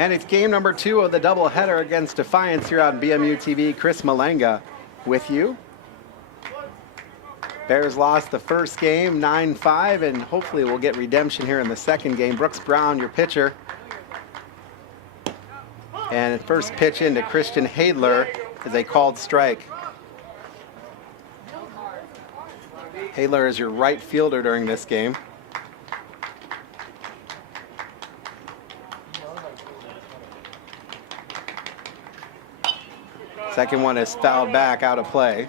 And it's game number 2 of the doubleheader against Defiance here on BMU TV. Chris Malenga with you. Bears lost the first game 9-5, and hopefully we'll get redemption here in the second game. Brooks Brown, your pitcher. And first pitch into Christian Hadler is a called strike. Hadler is your right fielder during this game. Second one is fouled back, out of play.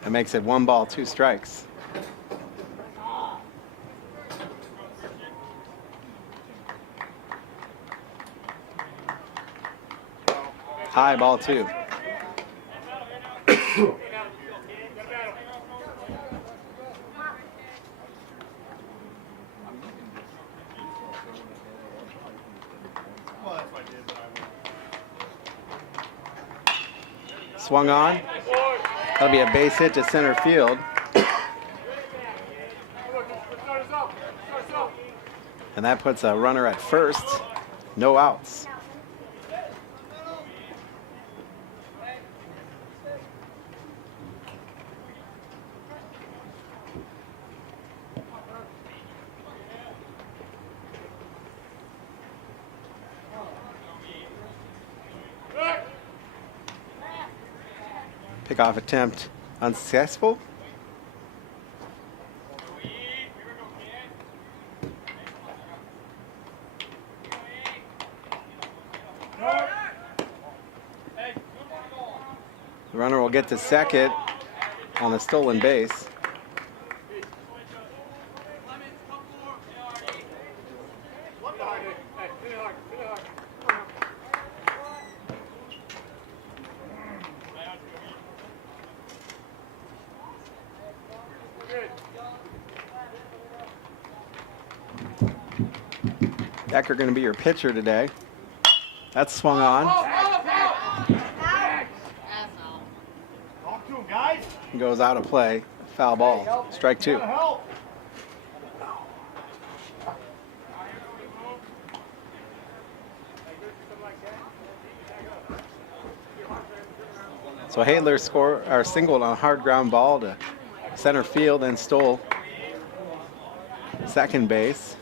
That makes it 1 ball, 2 strikes. High, ball 2. Swung on. That'll be a base hit to center field. And that puts a runner at first. No outs. Pickoff attempt unsuccessful. The runner will get to second on the stolen base. Decker going to be your pitcher today. That's swung on. Goes out of play. Foul ball. Strike 2. So Hadler singled on a hard ground ball to center field and stole second base.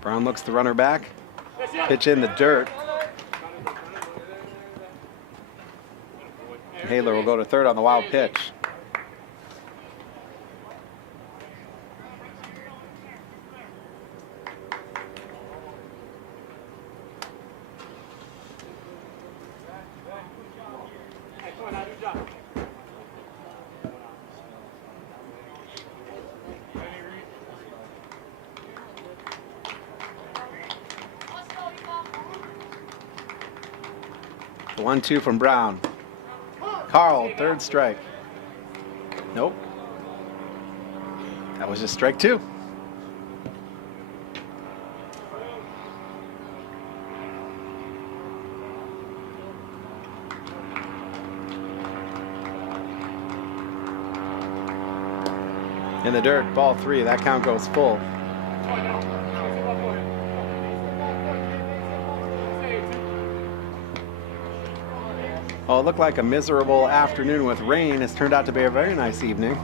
Brown looks the runner back. Pitch in the dirt. And Hadler will go to third on the wild pitch. The 1-2 from Brown. Carl, third strike. Nope. That was just strike 2. In the dirt, ball 3. That count goes full. Well, it looked like a miserable afternoon with rain. It's turned out to be a very nice evening.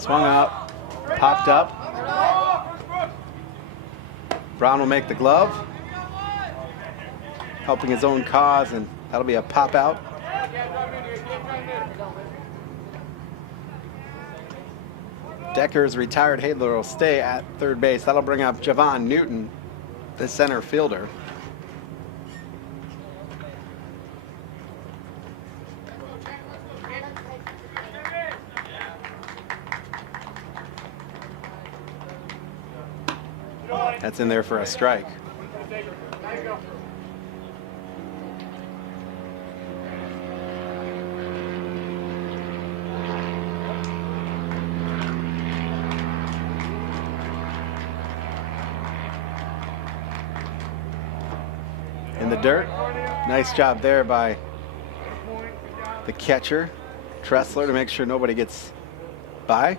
Swung up, popped up. Brown will make the glove, helping his own cause, and that'll be a pop out. Decker's retired. Hadler will stay at third base. That'll bring up Javon Newton, the center fielder. That's in there for a strike. In the dirt. Nice job there by the catcher, Tressler, to make sure nobody gets by.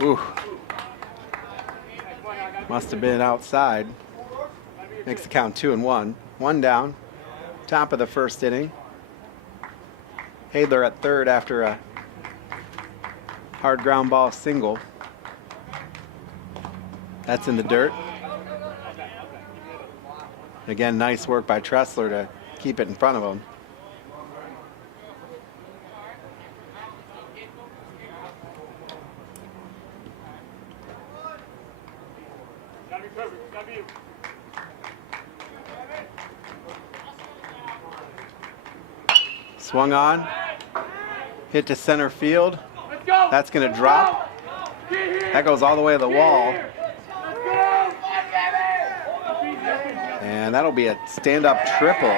Ooh. Must have been outside. Makes the count 2-1. One down. Top of the first inning. Hadler at third after a hard ground ball single. That's in the dirt. Again, nice work by Tressler to keep it in front of him. Swung on, hit to center field. That's going to drop. That goes all the way to the wall. And that'll be a stand-up triple.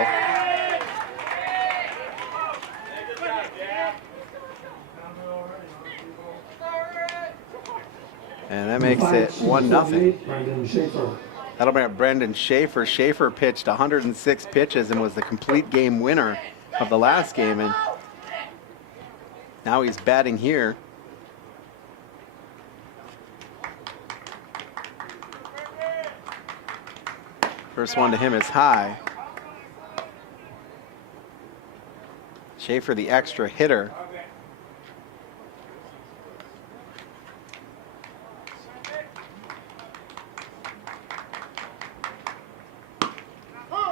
And that makes it 1-0. That'll bring up Brendan Schaefer. Schaefer pitched 106 pitches and was the complete game winner of the last game, and now he's batting here. First one to him is high. Schaefer, the extra hitter.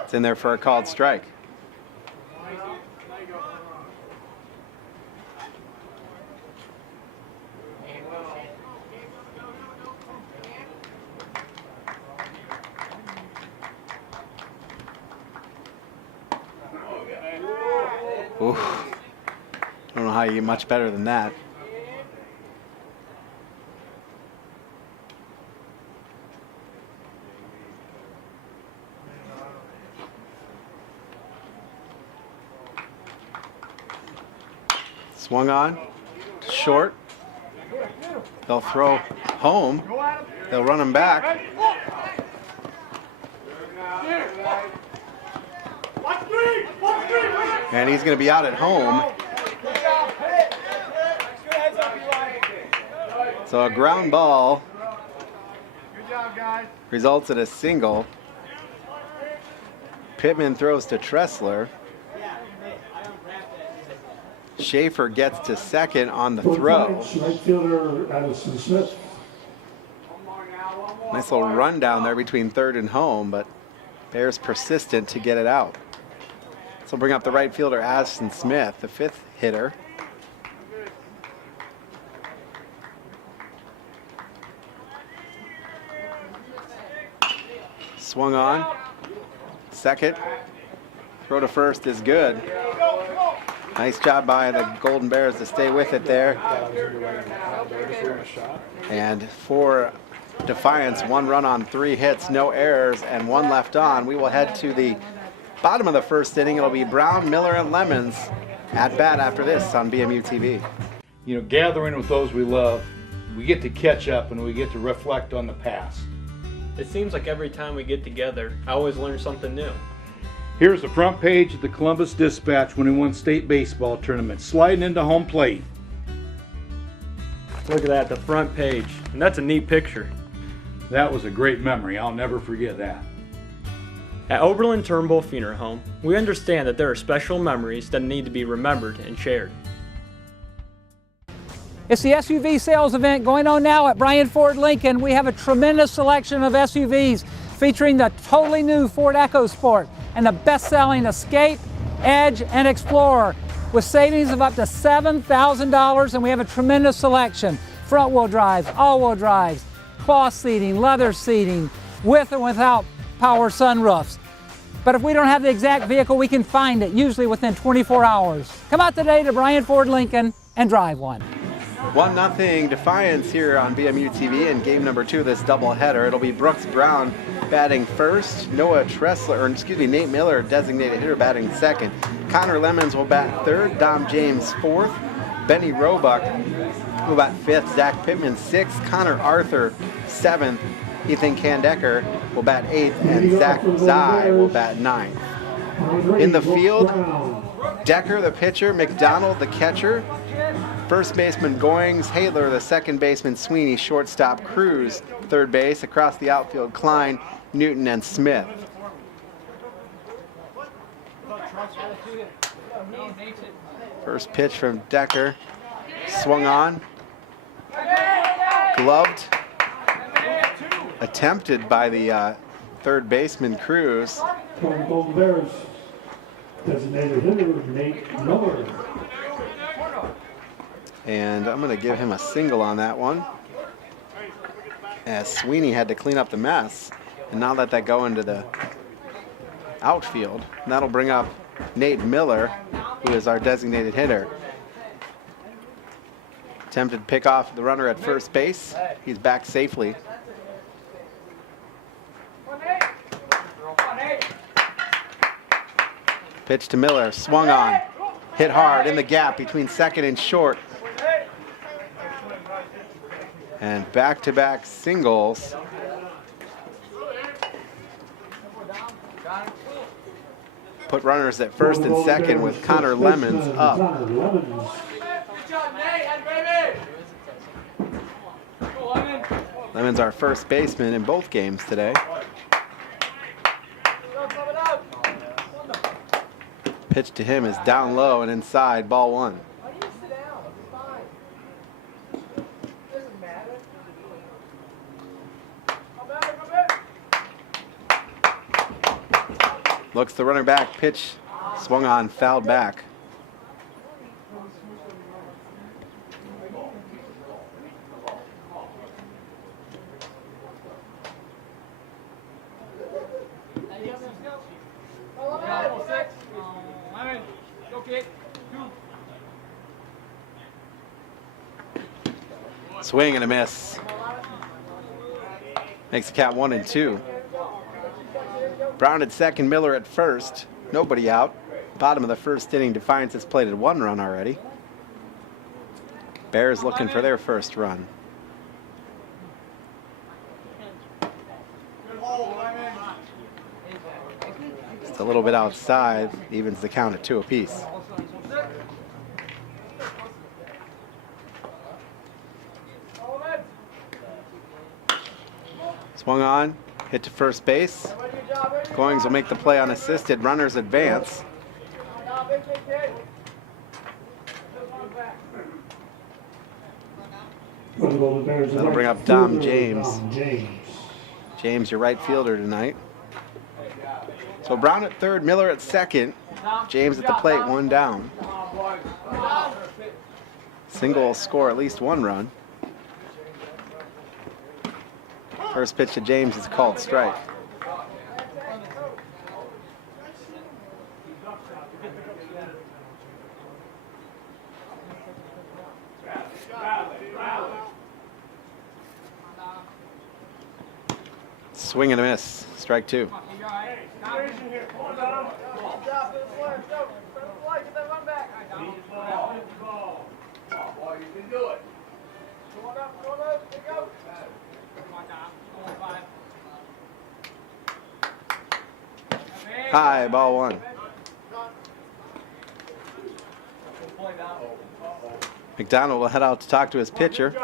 It's in there for a called strike. Ooh. I don't know how you get much better than that. Swung on, short. They'll throw home. They'll run him back. And he's going to be out at home. So a ground ball results in a single. Pittman throws to Tressler. Schaefer gets to second on the throw. Nice little run down there between third and home, but Bears persistent to get it out. So bring up the right fielder, Addison Smith, the fifth hitter. Swung on. Second. Throw to first is good. Nice job by the Golden Bears to stay with it there. And for Defiance, 1 run on 3 hits, no errors, and 1 left on. We will head to the bottom of the first inning. It'll be Brown, Miller, and Lemons at bat after this on BMU TV. You know, gathering with those we love, we get to catch up and we get to reflect on the past. It seems like every time we get together, I always learn something new. Here's the front page of the Columbus Dispatch when he won state baseball tournament, sliding into home plate. Look at that, the front page. And that's a neat picture. That was a great memory. I'll never forget that. At Oberlin Turnbull Funeral Home, we understand that there are special memories that need to be remembered and shared. It's the SUV sales event going on now at Bryan Ford Lincoln. We have a tremendous selection of SUVs featuring the totally new Ford EcoSport and the best-selling Escape, Edge, and Explorer with savings of up to $7,000, and we have a tremendous selection. Front-wheel drives, all-wheel drives, cloth seating, leather seating, with and without power sunroofs. But if we don't have the exact vehicle, we can find it, usually within 24 hours. Come out today to Bryan Ford Lincoln and drive one. 1-0 Defiance here on BMU TV in game number 2 of this doubleheader. It'll be Brooks Brown batting first, Nate Miller, designated hitter, batting second. Connor Lemons will bat third, Dom James fourth, Benny Roebuck will bat fifth, Zach Pittman sixth, Connor Arthur seventh, Ethan Kandecker will bat eighth, and Zach Zai will bat ninth. In the field, Decker the pitcher, McDonald the catcher, first baseman Goings, Hadler the second baseman, Sweeney, shortstop Cruz, third base, across the outfield Klein, Newton, and Smith. First pitch from Decker, swung on, gloved, attempted by the third baseman Cruz. Golden Bears, designated hitter, Nate Miller. And I'm going to give him a single on that one, as Sweeney had to clean up the mess and now let that go into the outfield. And that'll bring up Nate Miller, who is our designated hitter. Attempted to pick off the runner at first base. He's back safely. Pitch to Miller, swung on, hit hard in the gap between second and short. And back-to-back singles. Put runners at first and second with Connor Lemons up. Lemons our first baseman in both games today. Pitch to him is down low and inside, ball one. Looks the runner back, pitch swung on, fouled back. Swing and a miss. Makes the count 1-2. Brown at second, Miller at first. Nobody out. Bottom of the first inning, Defiance has plated 1 run already. Bears looking for their first run. Just a little bit outside, evens the count at 2 apiece. Swung on, hit to first base. Goings will make the play unassisted. Runners advance. That'll bring up Dom James. James, your right fielder tonight. So Brown at third, Miller at second. James at the plate, 1 down. Single will score at least 1 run. First pitch to James is called strike. Swing and a miss. Strike 2. High, ball 1. McDonald will head out to talk to his pitcher.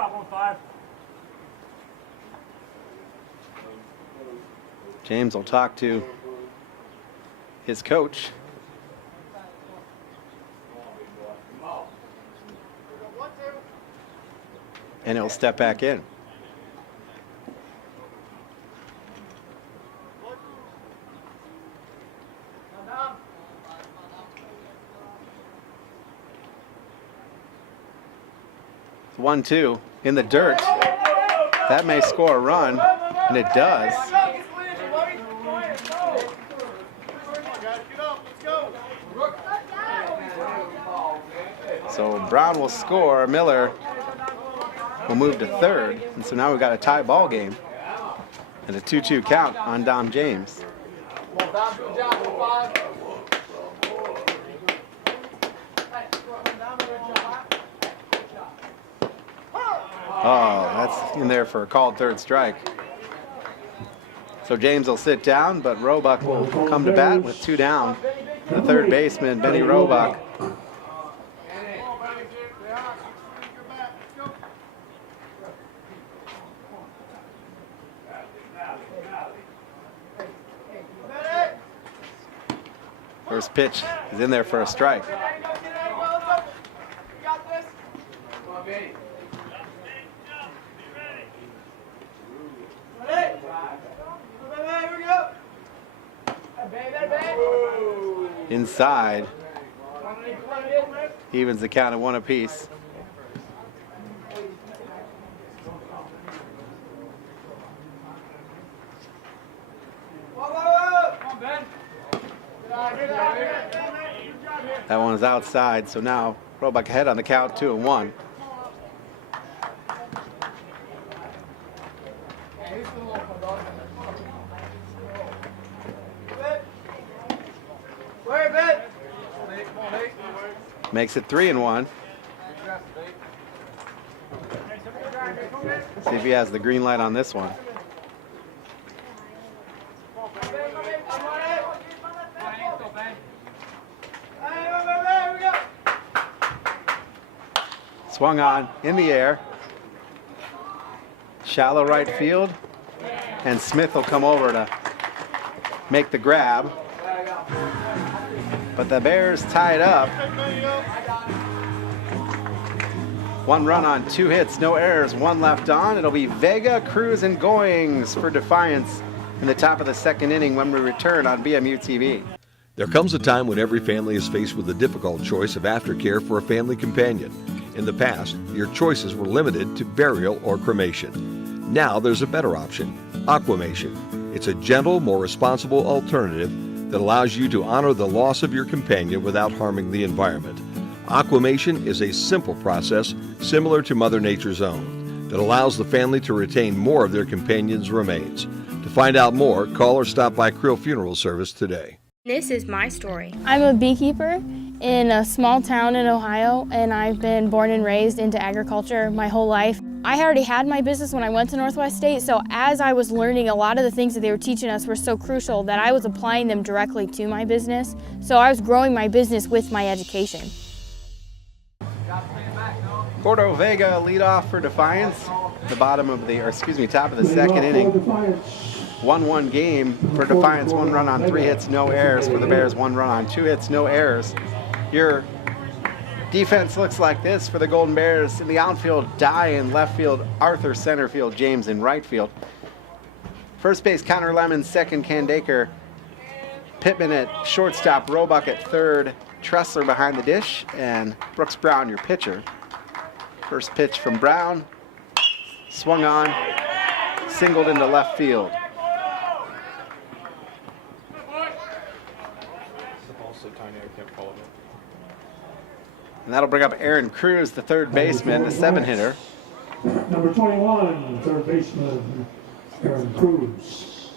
James will talk to his coach. And he'll step back in. It's 1-2 in the dirt. That may score a run, and it does. So Brown will score. Miller will move to third. And so now we've got a tie ball game and a 2-2 count on Dom James. Oh, that's in there for a called third strike. So James will sit down, but Roebuck will come to bat with 2 down. The third baseman, Benny Roebuck. First pitch is in there for a strike. Inside. Evens the count at 1 apiece. That one is outside, so now Roebuck ahead on the count, 2-1. Makes it 3-1. See if he has the green light on this one. Swung on in the air. Shallow right field. And Smith will come over to make the grab. But the Bears tie it up. 1 run on 2 hits, no errors, 1 left on. It'll be Vega, Cruz, and Goings for Defiance in the top of the 2nd inning when we return on BMU TV. There comes a time when every family is faced with the difficult choice of aftercare for a family companion. In the past, your choices were limited to burial or cremation. Now there's a better option, Aquamation. It's a gentle, more responsible alternative that allows you to honor the loss of your companion without harming the environment. Aquamation is a simple process similar to Mother Nature's own that allows the family to retain more of their companion's remains. To find out more, call or stop by Creel Funeral Service today. This is my story. I'm a beekeeper in a small town in Ohio, and I've been born and raised into agriculture my whole life. I already had my business when I went to Northwest State, so as I was learning, a lot of the things that they were teaching us were so crucial that I was applying them directly to my business. So I was growing my business with my education. Gordo Vega lead off for Defiance. The top of the 2nd inning. 1-1 game for Defiance. 1 run on 3 hits, no errors. For the Bears, 1 run on 2 hits, no errors. Your defense looks like this for the Golden Bears. In the outfield, Dye in left field, Arthur center field, James in right field. First base, Connor Lemon. Second, Candaker. Pittman at shortstop, Roebuck at third, Tressler behind the dish, and Brooks Brown, your pitcher. First pitch from Brown. Swung on, singled into left field. And that'll bring up Aaron Cruz, the third baseman, the 7-hitter. Number 21, third baseman, Aaron Cruz.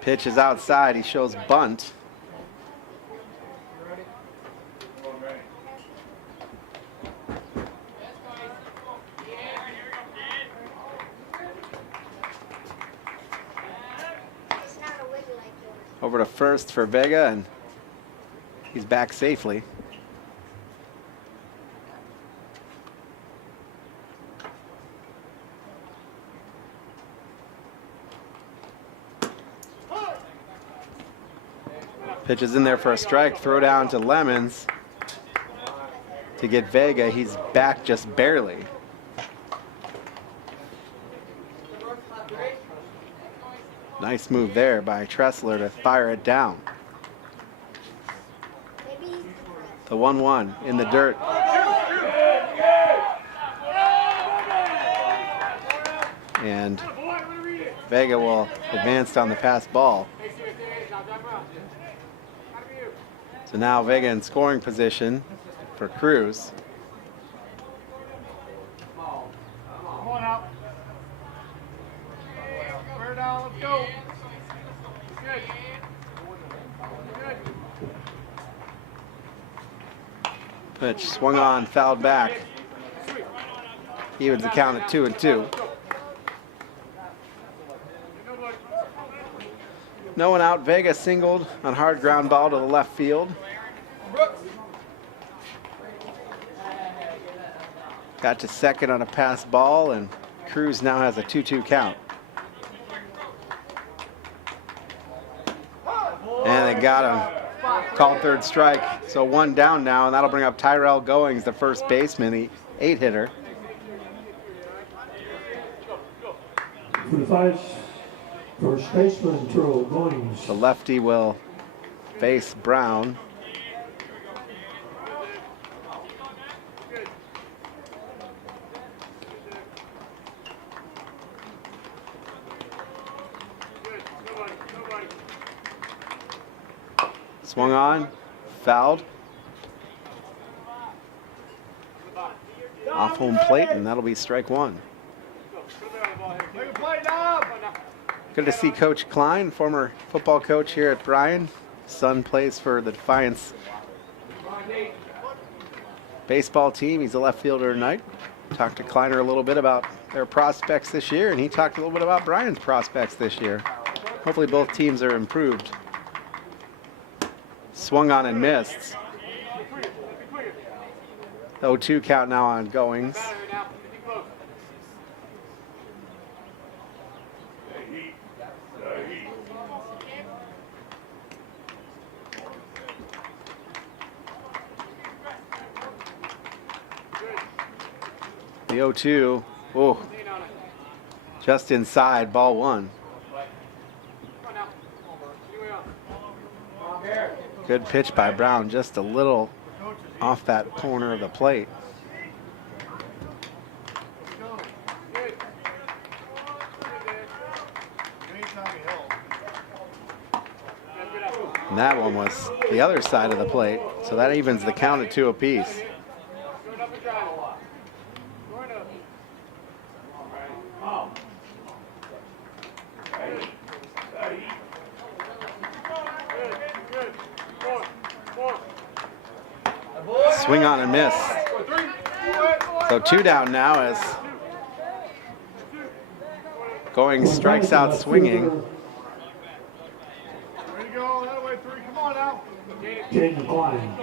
Pitch is outside. He shows bunt. Over to first for Vega, and he's back safely. Pitch is in there for a strike. Throw down to Lemons to get Vega. He's back just barely. Nice move there by Tressler to fire it down. The 1-1 in the dirt. And Vega will advance on the pass ball. So now Vega in scoring position for Cruz. Pitch swung on, fouled back. Evens the count at 2-2. No one out. Vega singled on hard ground ball to the left field. Got to second on a pass ball, and Cruz now has a 2-2 count. And they got him. Called third strike. So one down now, and that'll bring up Tyrell Goings, the first baseman, the 8-hitter. For the Fives, first baseman, Tyrell Goings. The lefty will face Brown. Swung on, fouled. Off home plate, and that'll be strike one. Good to see Coach Klein, former football coach here at Bryan. Son plays for the Defiance baseball team. He's a left fielder tonight. Talked to Kleiner a little bit about their prospects this year, and he talked a little bit about Bryan's prospects this year. Hopefully both teams are improved. Swung on and missed. 0-2 count now on Goings. The 0-2, oh, just inside, ball one. Good pitch by Brown, just a little off that corner of the plate. And that one was the other side of the plate, so that evens the count at 2 apiece. Swing on and miss. So 2 down now as Goings strikes out swinging. Caden Klein.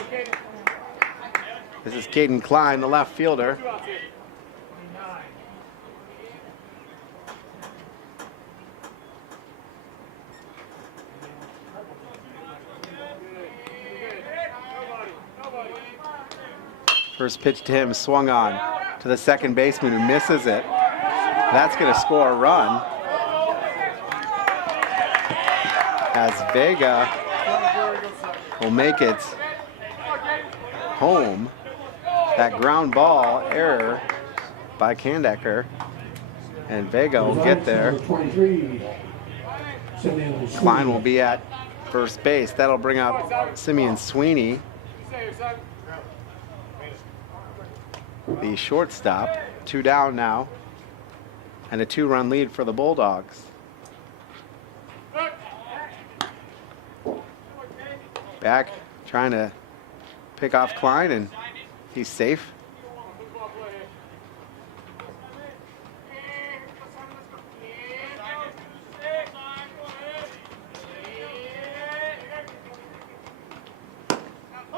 This is Caden Klein, the left fielder. First pitch to him, swung on to the second baseman who misses it. That's going to score a run. As Vega will make it home. That ground ball error by Kandecker. And Vega will get there. Klein will be at first base. That'll bring up Simeon Sweeney, the shortstop. 2 down now, and a 2-run lead for the Bulldogs. Back trying to pick off Klein, and he's safe.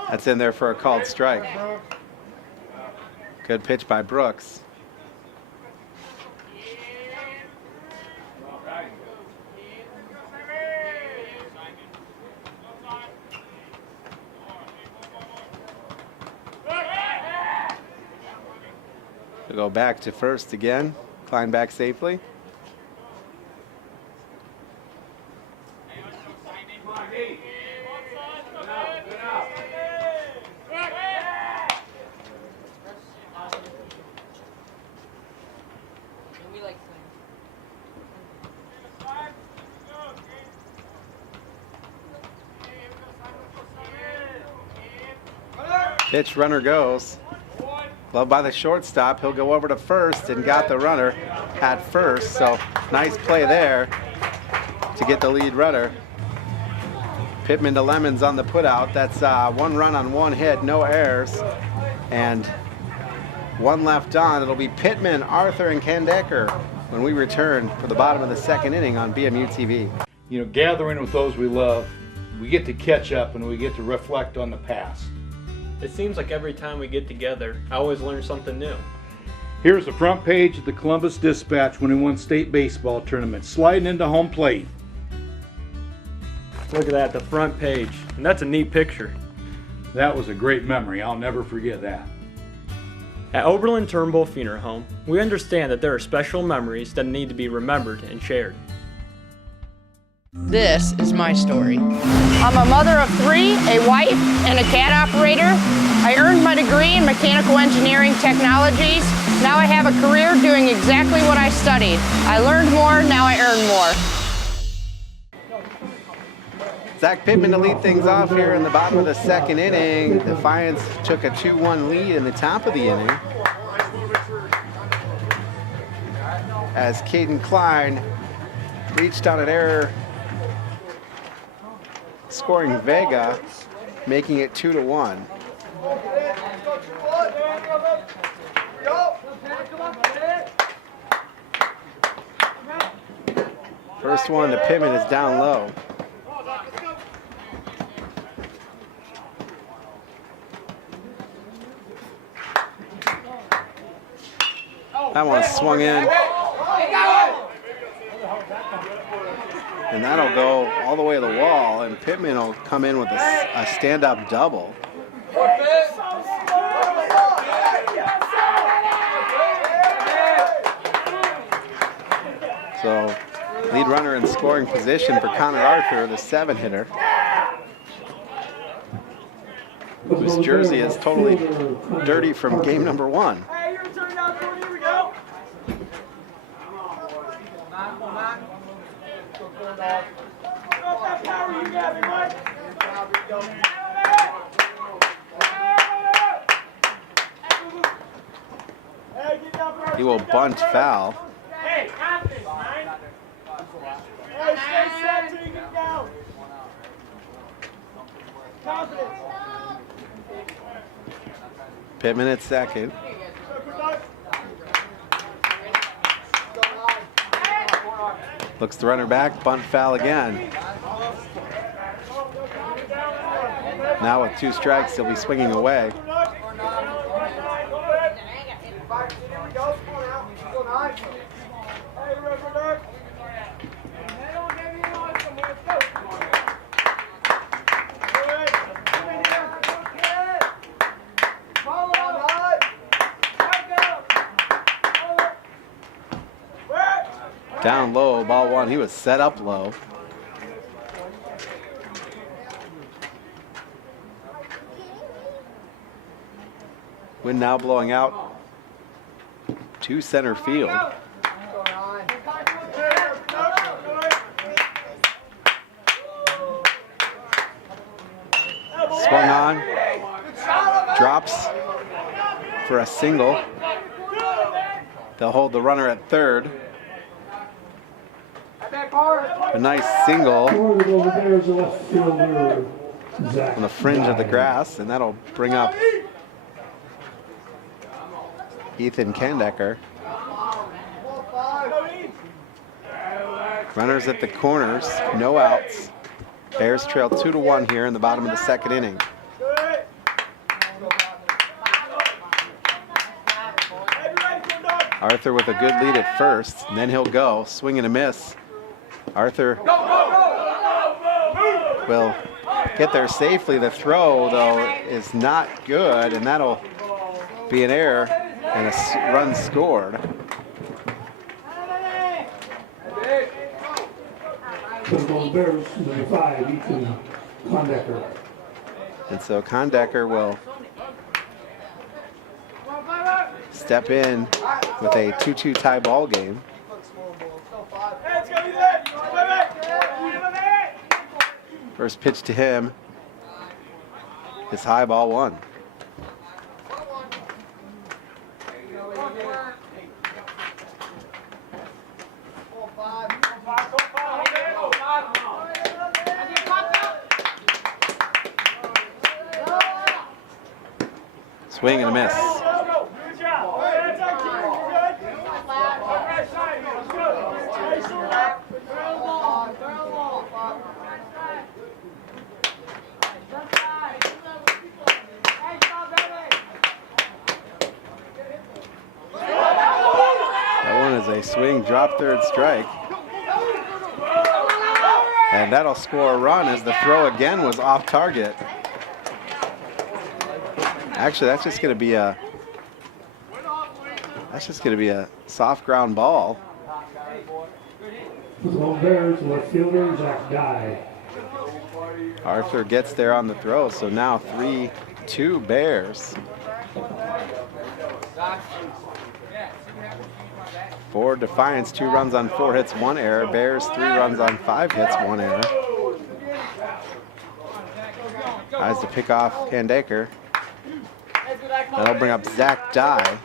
That's in there for a called strike. Good pitch by Brooks. We'll go back to first again. Klein back safely. Pitch, runner goes. Loved by the shortstop. He'll go over to first and got the runner at first. So nice play there to get the lead runner. Pittman to Lemons on the putout. That's 1 run on 1 hit, no errors. And 1 left on. It'll be Pittman, Arthur, and Kandecker when we return for the bottom of the 2nd inning on BMU TV. You know, gathering with those we love, we get to catch up and we get to reflect on the past. It seems like every time we get together, I always learn something new. Here's the front page of the Columbus Dispatch when he won state baseball tournament, sliding into home plate. Look at that, the front page. And that's a neat picture. That was a great memory. I'll never forget that. At Oberlin Turnbull Funeral Home, we understand that there are special memories that need to be remembered and shared. This is my story. I'm a mother of 3, a wife, and a cat operator. I earned my degree in mechanical engineering technologies. Now I have a career doing exactly what I studied. I learned more, now I earn more. Zach Pittman to lead things off here in the bottom of the 2nd inning. Defiance took a 2-1 lead in the top of the inning, as Caden Klein reached on an error, scoring Vega, making it 2-1. First one to Pittman is down low. That one swung in. And that'll go all the way to the wall, and Pittman will come in with a stand-up double. So, lead runner in scoring position for Connor Arthur, the 7-hitter, whose jersey is totally dirty from game number 1. He will bunt foul. Pittman at second. Looks the runner back, bunt foul again. Now with 2 strikes, he'll be swinging away. Down low, ball 1. He was set up low. Wind now blowing out to center field. Swung on, drops for a single. They'll hold the runner at third. A nice single on the fringe of the grass, and that'll bring up Ethan Kandecker. Runners at the corners, no outs. Bears trail 2-1 here in the bottom of the 2nd inning. Arthur with a good lead at first, and then he'll go, swing and a miss. Arthur will get there safely. The throw, though, is not good, and that'll be an error and a run scored. For the Golden Bears, number 5, Ethan Kondecker. And so Kondecker will step in with a 2-2 tie ball game. First pitch to him is high ball 1. Swing and a miss. That one is a swing, drop, third strike. And that'll score a run as the throw again was off target. Actually, that's just going to be a soft ground ball. For the Golden Bears, left fielder Zach Dye. Arthur gets there on the throw, so now 3-2 Bears. For Defiance, 2 runs on 4 hits, 1 error. Bears, 3 runs on 5 hits, 1 error. Tries to pick off Kondecker. That'll bring up Zach Dye.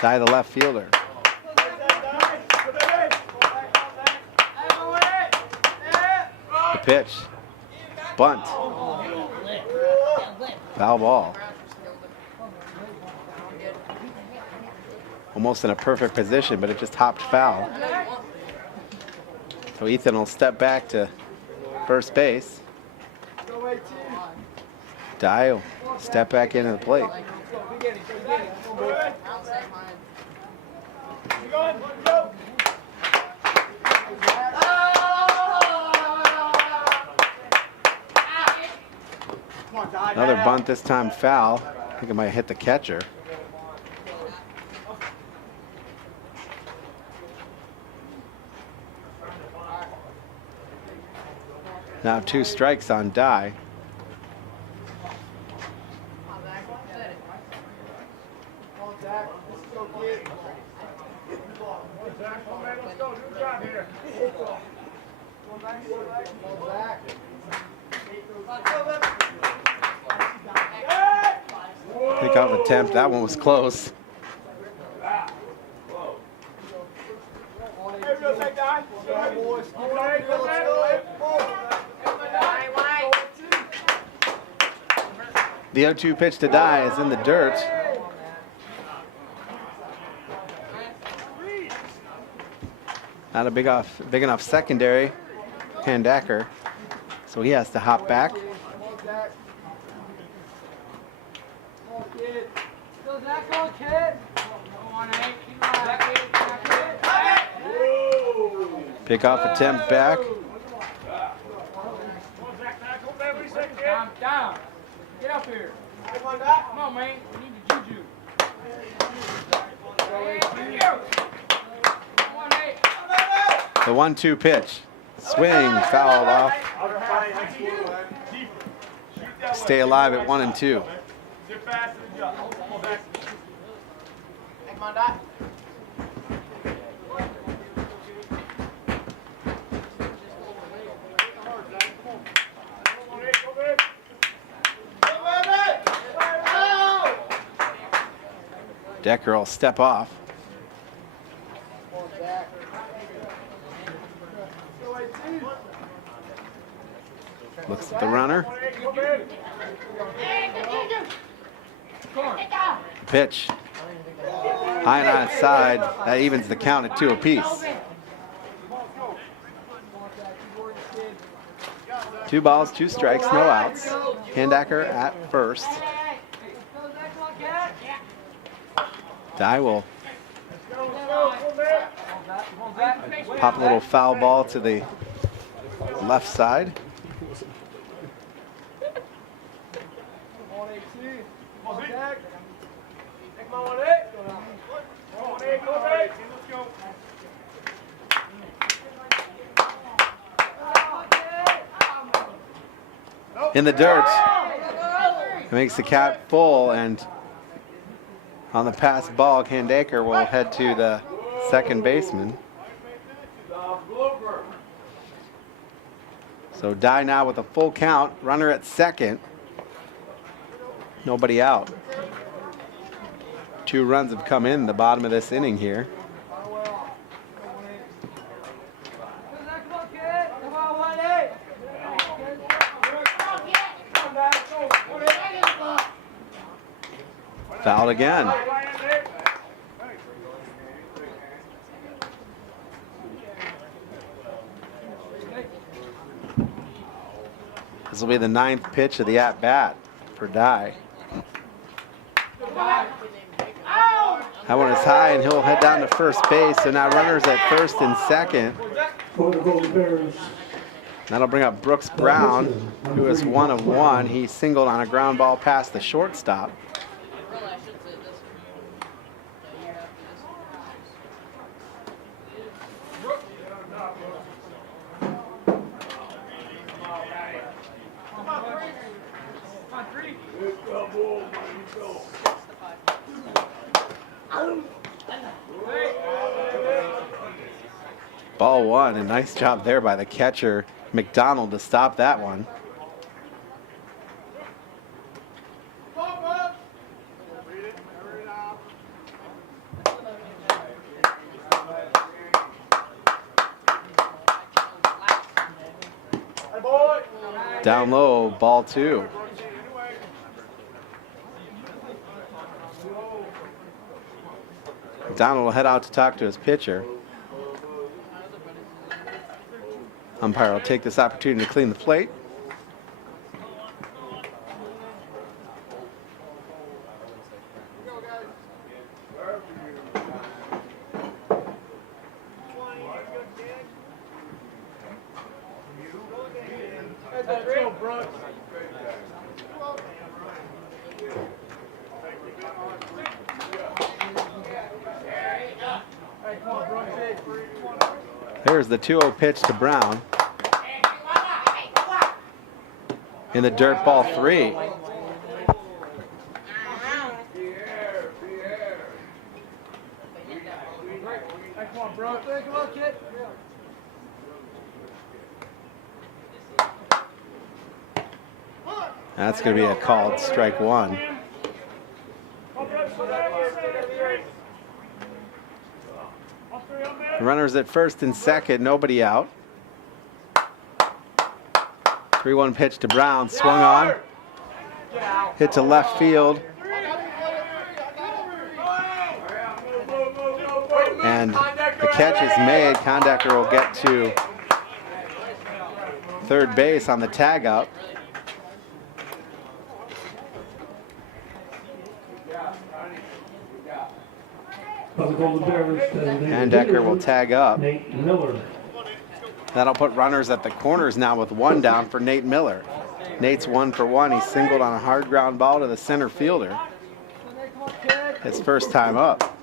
Dye, the left fielder. The pitch. Bunt. Foul ball. Almost in a perfect position, but it just hopped foul. So Ethan will step back to first base. Dye will step back into the plate. Another bunt, this time foul. I think it might hit the catcher. Now 2 strikes on Dye. Pickoff attempt, that one was close. The 0-2 pitch to Dye is in the dirt. Not a big enough secondary, Kondecker, so he has to hop back. Pickoff attempt back. Down. Get up here. Come on, man. We need the juju. The 1-2 pitch. Swing, fouled off. Stay alive at 1-2. Decker will step off. Looks at the runner. Pitch. High and outside. That evens the count at 2 apiece. 2 balls, 2 strikes, no outs. Kondecker at first. Dye will pop a little foul ball to the left side. in the dirt. It makes the count full, and on the pass ball, Kandaker will head to the second baseman. So Dye now with a full count, runner at second. Nobody out. 2 runs have come in the bottom of this inning here. Fouled again. This will be the 9th pitch of the at-bat for Dye. That one is high, and he'll head down to first base. So now runners at first and second. For the Golden Bears, That'll bring up Brooks Brown, who is 1 of 1. He singled on a ground ball past the shortstop. Ball 1, and nice job there by the catcher, McDonald, to stop that one. Down low, ball 2. McDonald will head out to talk to his pitcher. Umpire will take this opportunity to clean the plate. There's the 2-0 pitch to Brown. In the dirt, ball 3. That's going to be a called strike 1. Runners at first and second, nobody out. 3-1 pitch to Brown, swung on, hit to left field, and the catch is made. Kondaker will get to third base on the tag up. Kondaker will tag up. Nate Miller. That'll put runners at the corners now with 1 down for Nate Miller. Nate's 1 for 1. He singled on a hard ground ball to the center fielder. His first time up.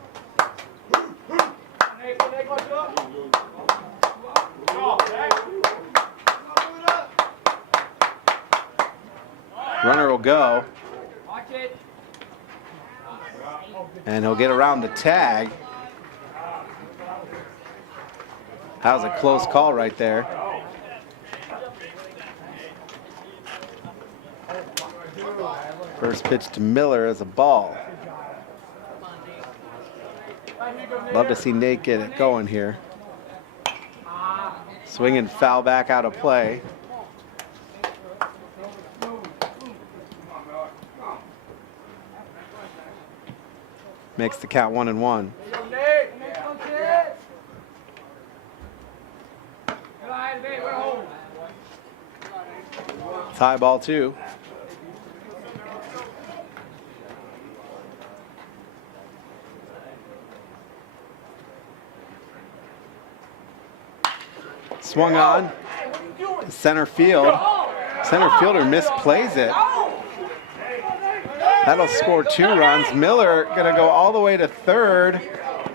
Runner will go. And he'll get around the tag. That was a close call right there. First pitch to Miller is a ball. Love to see Nate get it going here. Swing and foul back out of play. Makes the count 1-1. Tie ball 2. Swung on. Center field. Center fielder misplays it. That'll score 2 runs. Miller gonna go all the way to third,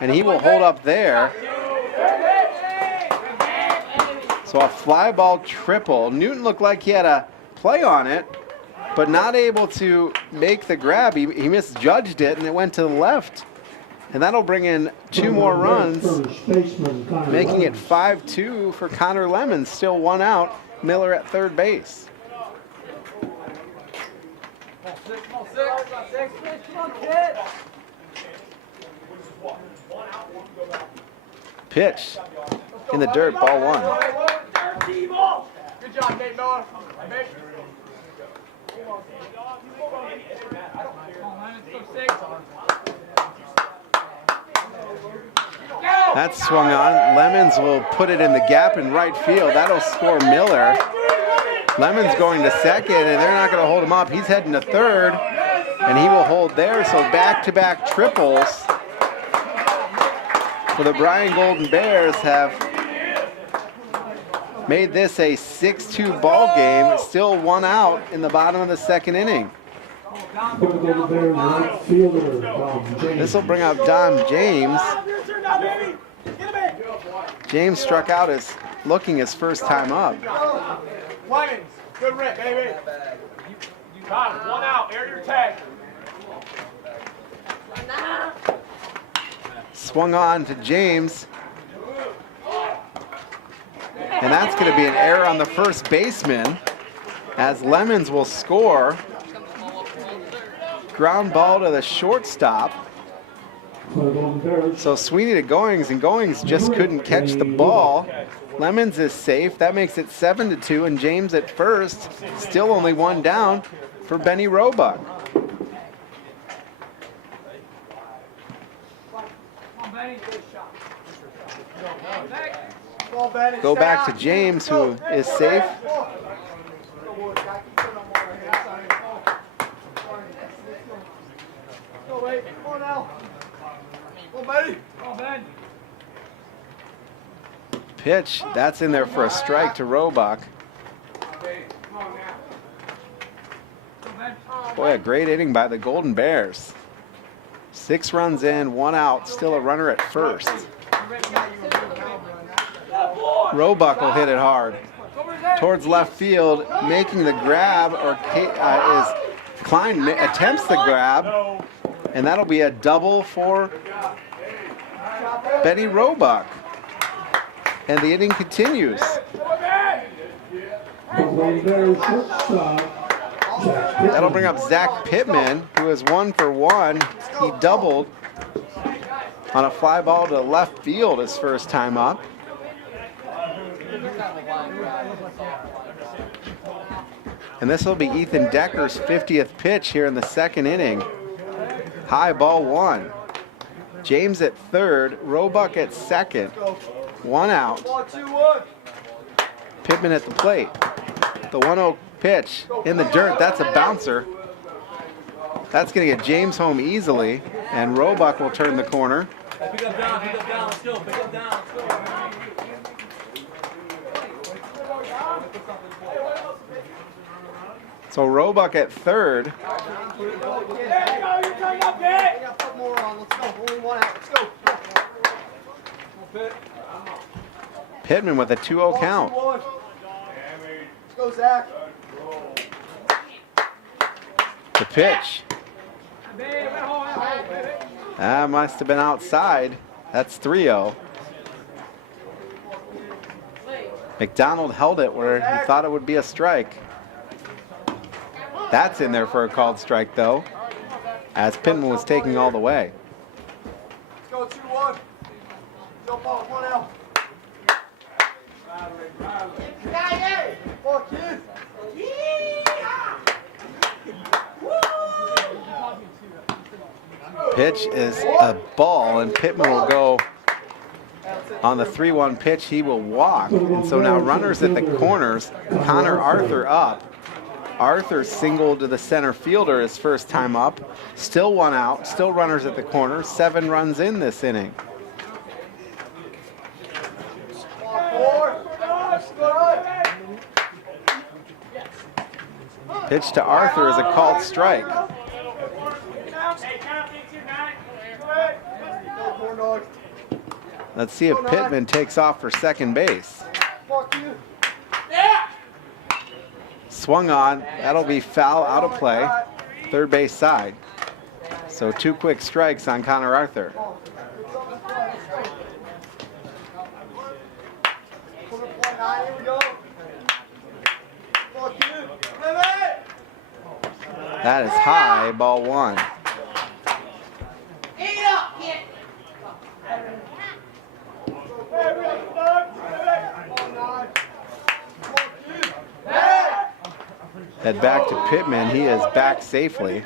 and he will hold up there. So a fly ball triple. Newton looked like he had a play on it, but not able to make the grab. He misjudged it, and it went to the left. And that'll bring in 2 more runs, making it 5-2 for Connor Lemons. Still 1 out. Miller at third base. Pitch in the dirt, ball 1. Good job, Nate Miller. That's swung on. Lemons will put it in the gap in right field. That'll score Miller. Lemons going to second, and they're not going to hold him up. He's heading to third, and he will hold there. So back-to-back triples for the Bryan Golden Bears have made this a 6-2 ball game. Still 1 out in the bottom of the second inning. This will bring up Dom James. James struck out looking his first time up. Lemons, good rip, baby. You got it. 1 out. Air your tag. Swung on to James. And that's going to be an error on the first baseman, as Lemons will score. Ground ball to the shortstop. So Sweeney to Goings, and Goings just couldn't catch the ball. Lemons is safe. That makes it 7-2, and James at first. Still only 1 down for Benny Roebuck. Go back to James, who is safe. Pitch, that's in there for a strike to Roebuck. Boy, a great inning by the Golden Bears. 6 runs in, 1 out, still a runner at first. Roebuck will hit it hard towards left field, making the grab, or Klein attempts the grab, and that'll be a double for Benny Roebuck. And the inning continues. That'll bring up Zach Pittman, who is 1 for 1. He doubled on a fly ball to left field his first time up. And this will be Ethan Decker's 50th pitch here in the second inning. High ball 1. James at third, Roebuck at second. 1 out. Pittman at the plate. The 1-0 pitch in the dirt. That's a bouncer. That's going to get James home easily, and Roebuck will turn the corner. Pick up down, let's go, pick up down, let's go. So Roebuck at third. Pittman with a 2-0 count. Let's go, Zach. The pitch. That must have been outside. That's 3-0. McDonald held it where he thought it would be a strike. That's in there for a called strike, though, as Pittman was taking all the way. Let's go, 2-1. Jump off, 1 out. Fuck you. Pitch is a ball, and Pittman will go on the 3-1 pitch. He will walk, and so now runners at the corners. Connor Arthur up. Arthur singled to the center fielder his first time up. Still 1 out, still runners at the corner. 7 runs in this inning. Pitch to Arthur is a called strike. Let's see if Pittman takes off for second base. swung on. That'll be foul, out of play, third base side. So 2 quick strikes on Connor Arthur. That is high, ball 1. Head back to Pittman. He is back safely.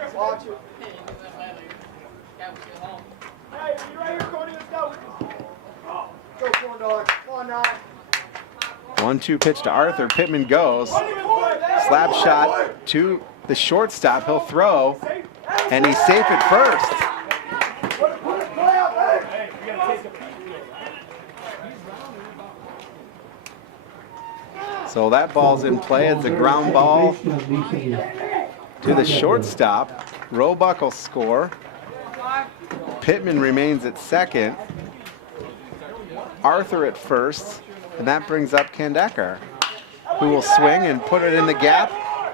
1-2 pitch to Arthur. Pittman goes. Slap shot to the shortstop. He'll throw, and he's safe at first. So that ball's in play. It's a ground ball to the shortstop. Roebuck will score. Pittman remains at second. Arthur at first. And that brings up Kandecker, who will swing and put it in the gap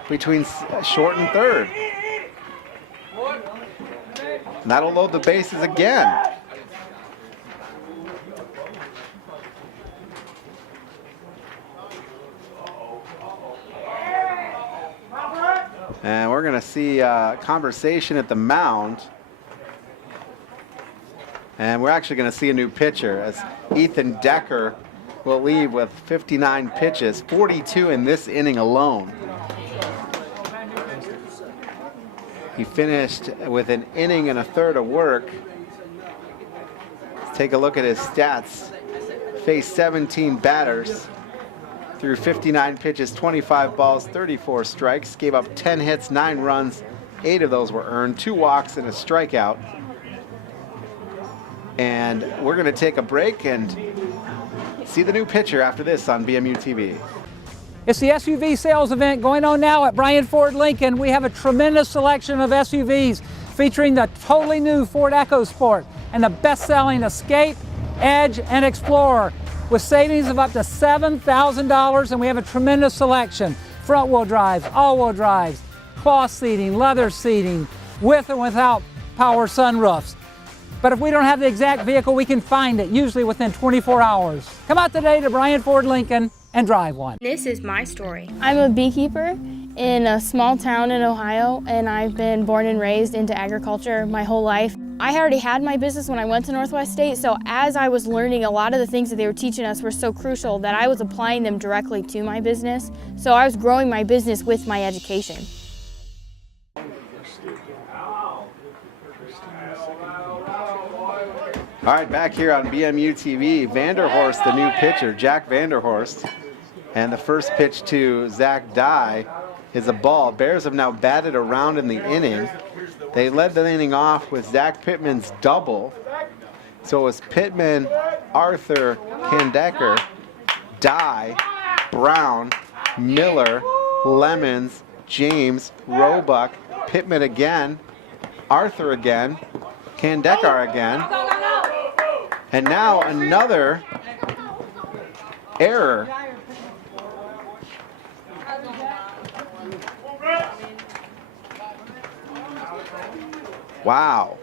between short and third. And that'll load the bases again. And we're going to see conversation at the mound. And we're actually going to see a new pitcher as Ethan Decker will leave with 59 pitches, 42 in this inning alone. He finished with an inning and a third of work. Let's take a look at his stats. Faced 17 batters, threw 59 pitches, 25 balls, 34 strikes, gave up 10 hits, 9 runs, 8 of those were earned, 2 walks and a strikeout. And we're going to take a break and see the new pitcher after this on BMU TV. It's the SUV sales event going on now at Bryan Ford Lincoln. We have a tremendous selection of SUVs featuring the totally new Ford EcoSport and the best-selling Escape, Edge, and Explorer with savings of up to $7,000, and we have a tremendous selection. Front-wheel drives, all-wheel drives, cloth seating, leather seating, with and without power sunroofs. But if we don't have the exact vehicle, we can find it, usually within 24 hours. Come out today to Bryan Ford Lincoln and drive one. This is my story. I'm a beekeeper in a small town in Ohio, and I've been born and raised into agriculture my whole life. I already had my business when I went to Northwest State, so as I was learning, a lot of the things that they were teaching us were so crucial that I was applying them directly to my business. So I was growing my business with my education. All right, back here on BMU TV, Vanderhorst, the new pitcher, Jack Vanderhorst. And the first pitch to Zach Dye is a ball. Bears have now batted around in the inning. They led the inning off with Zach Pittman's double. So it was Pittman, Arthur, Kandecker, Dye, Brown, Miller, Lemons, James, Roebuck, Pittman again, Arthur again, Kandecker again. And now another error. Wow.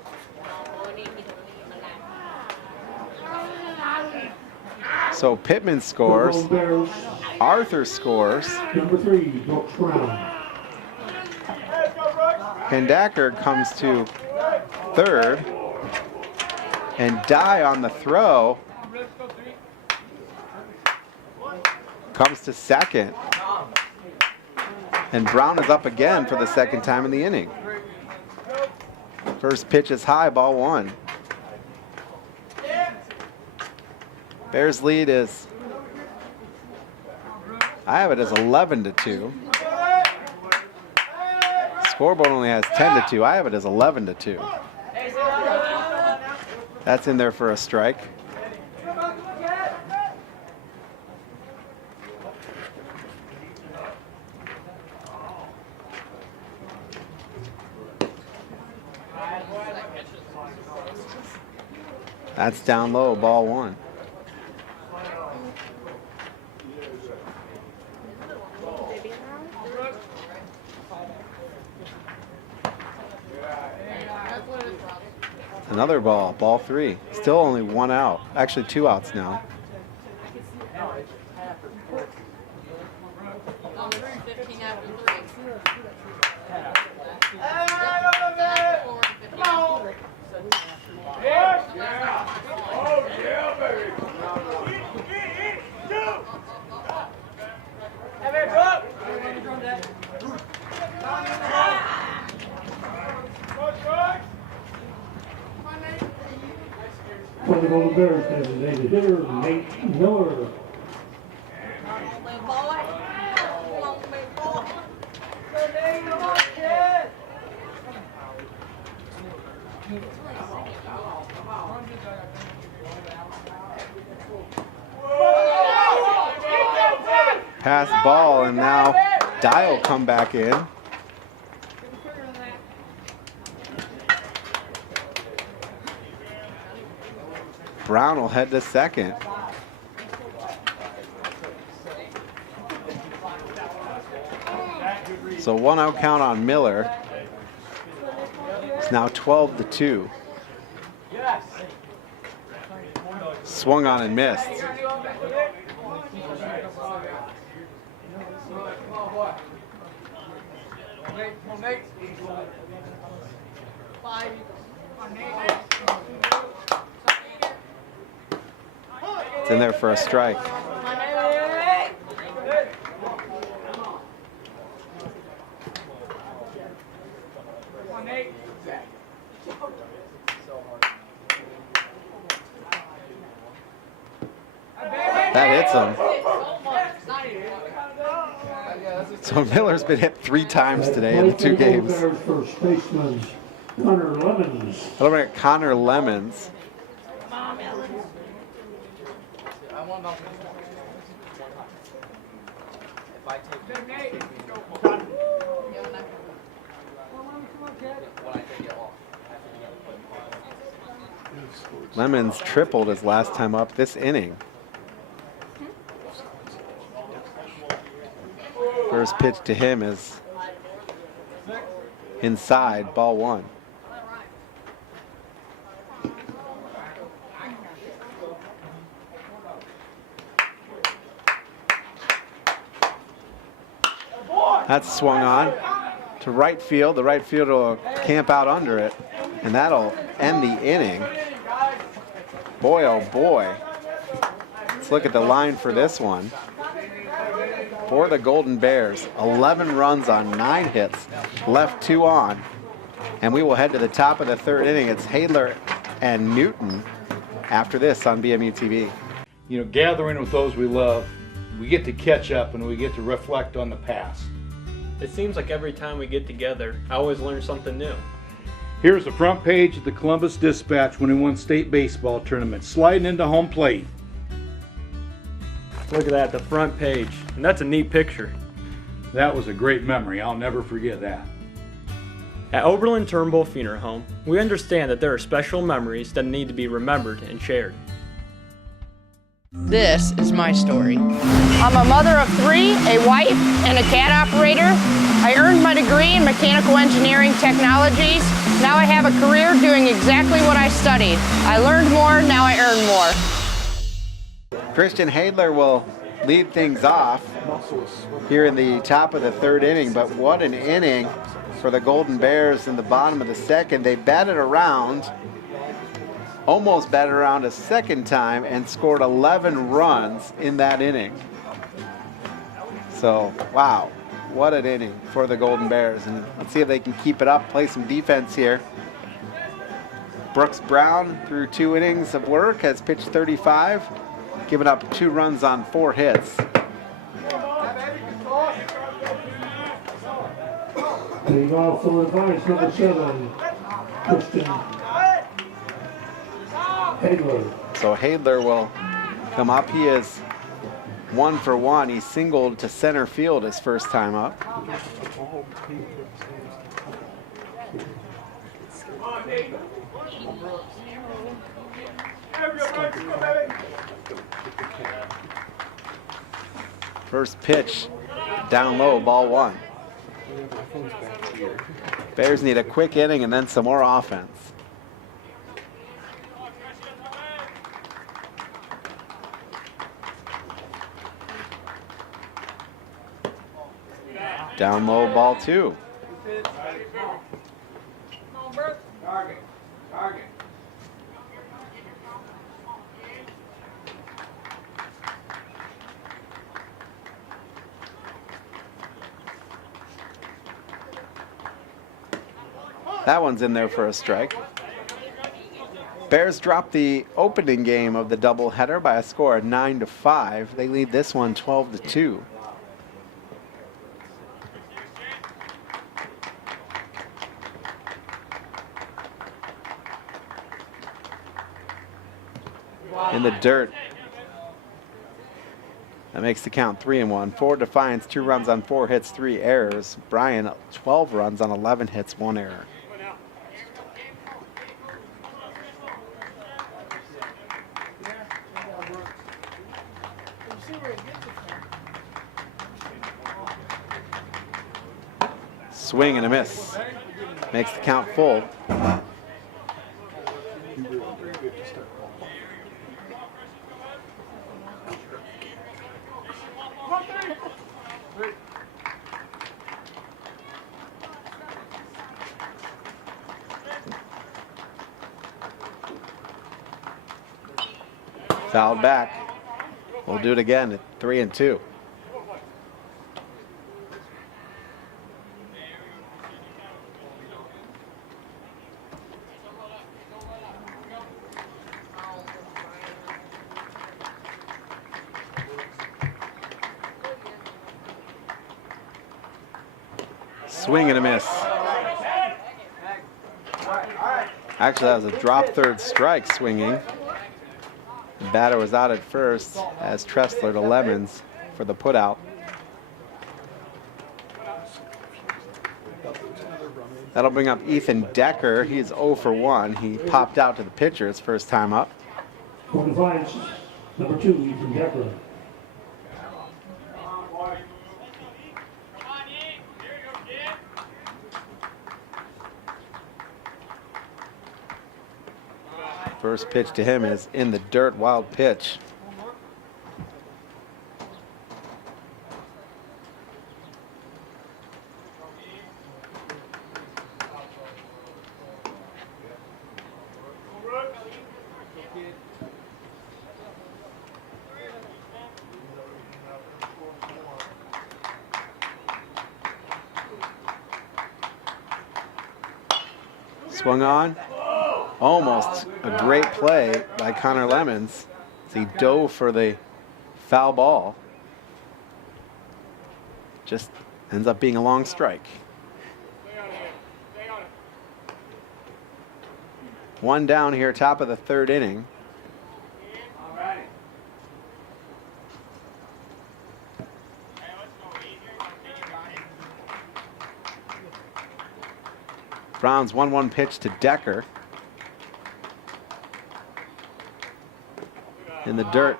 So Pittman scores. Arthur scores. Number 3, Brooks Brown. Kandecker comes to third. And Dye on the throw comes to second. And Brown is up again for the second time in the inning. First pitch is high, ball 1. Bears lead is, I have it as 11-2. Scoreboard only has 10-2. I have it as 11-2. That's in there for a strike. That's down low, ball 1. Another ball, ball 3. Still only 1 out. Actually 2 outs now. For the Golden Bears, designated hitter, Nate Miller. Pass ball, and now Dye will come back in. Brown will head to second. So 1 out count on Miller. It's now 12-2. Swung on and missed. It's in there for a strike. That hits him. So Miller's been hit 3 times today in the 2 games. First baseman Connor Lemons. Look at Connor Lemons. Lemons tripled his last time up this inning. First pitch to him is inside, ball 1. That's swung on to right field. The right fielder will camp out under it, and that'll end the inning. Boy, oh boy. Let's look at the line for this one. For the Golden Bears, 11 runs on 9 hits, left 2 on. And we will head to the top of the 3rd inning. It's Hadler and Newton after this on BMU TV. You know, gathering with those we love, we get to catch up and we get to reflect on the past. It seems like every time we get together, I always learn something new. Here's the front page of the Columbus Dispatch when he won state baseball tournament, sliding into home plate. Look at that, the front page. And that's a neat picture. That was a great memory. I'll never forget that. At Oberlin Turnbull Funeral Home, we understand that there are special memories that need to be remembered and shared. This is my story. I'm a mother of 3, a wife, and a cat operator. I earned my degree in mechanical engineering technologies. Now I have a career doing exactly what I studied. I learned more, now I earn more. Christian Hadler will lead things off here in the top of the 3rd inning, but what an inning for the Golden Bears in the bottom of the 2nd. They batted around, almost batted around a 2nd time and scored 11 runs in that inning. So, wow, what an inning for the Golden Bears. And let's see if they can keep it up, play some defense here. Brooks Brown, through 2 innings of work, has pitched 35, given up 2 runs on 4 hits. Leading off for advice, number 7, Christian Hadler. So Hadler will come up. He is 1 for 1. He singled to center field his first time up. First pitch down low, ball 1. Bears need a quick inning and then some more offense. Down low, ball 2. That one's in there for a strike. Bears drop the opening game of the doubleheader by a score of 9-5. They lead this one 12-2. In the dirt. That makes the count 3-1. For Defiance, 2 runs on 4 hits, 3 errors. Bryan, 12 runs on 11 hits, 1 error. Swing and a miss. Makes the count full. Fouled back. We'll do it again at 3-2. Swing and a miss. Actually, that was a drop third strike swinging. The batter was out at first as Tressler to Lemons for the putout. That'll bring up Ethan Decker. He's 0 for 1. He popped out to the pitcher his first time up. For Defiance, number 2, Ethan Decker. First pitch to him is in the dirt, wild pitch. Swung on. Almost a great play by Connor Lemons as he dove for the foul ball. Just ends up being a long strike. One down here, top of the 3rd inning. Browns 1-1 pitch to Decker. In the dirt,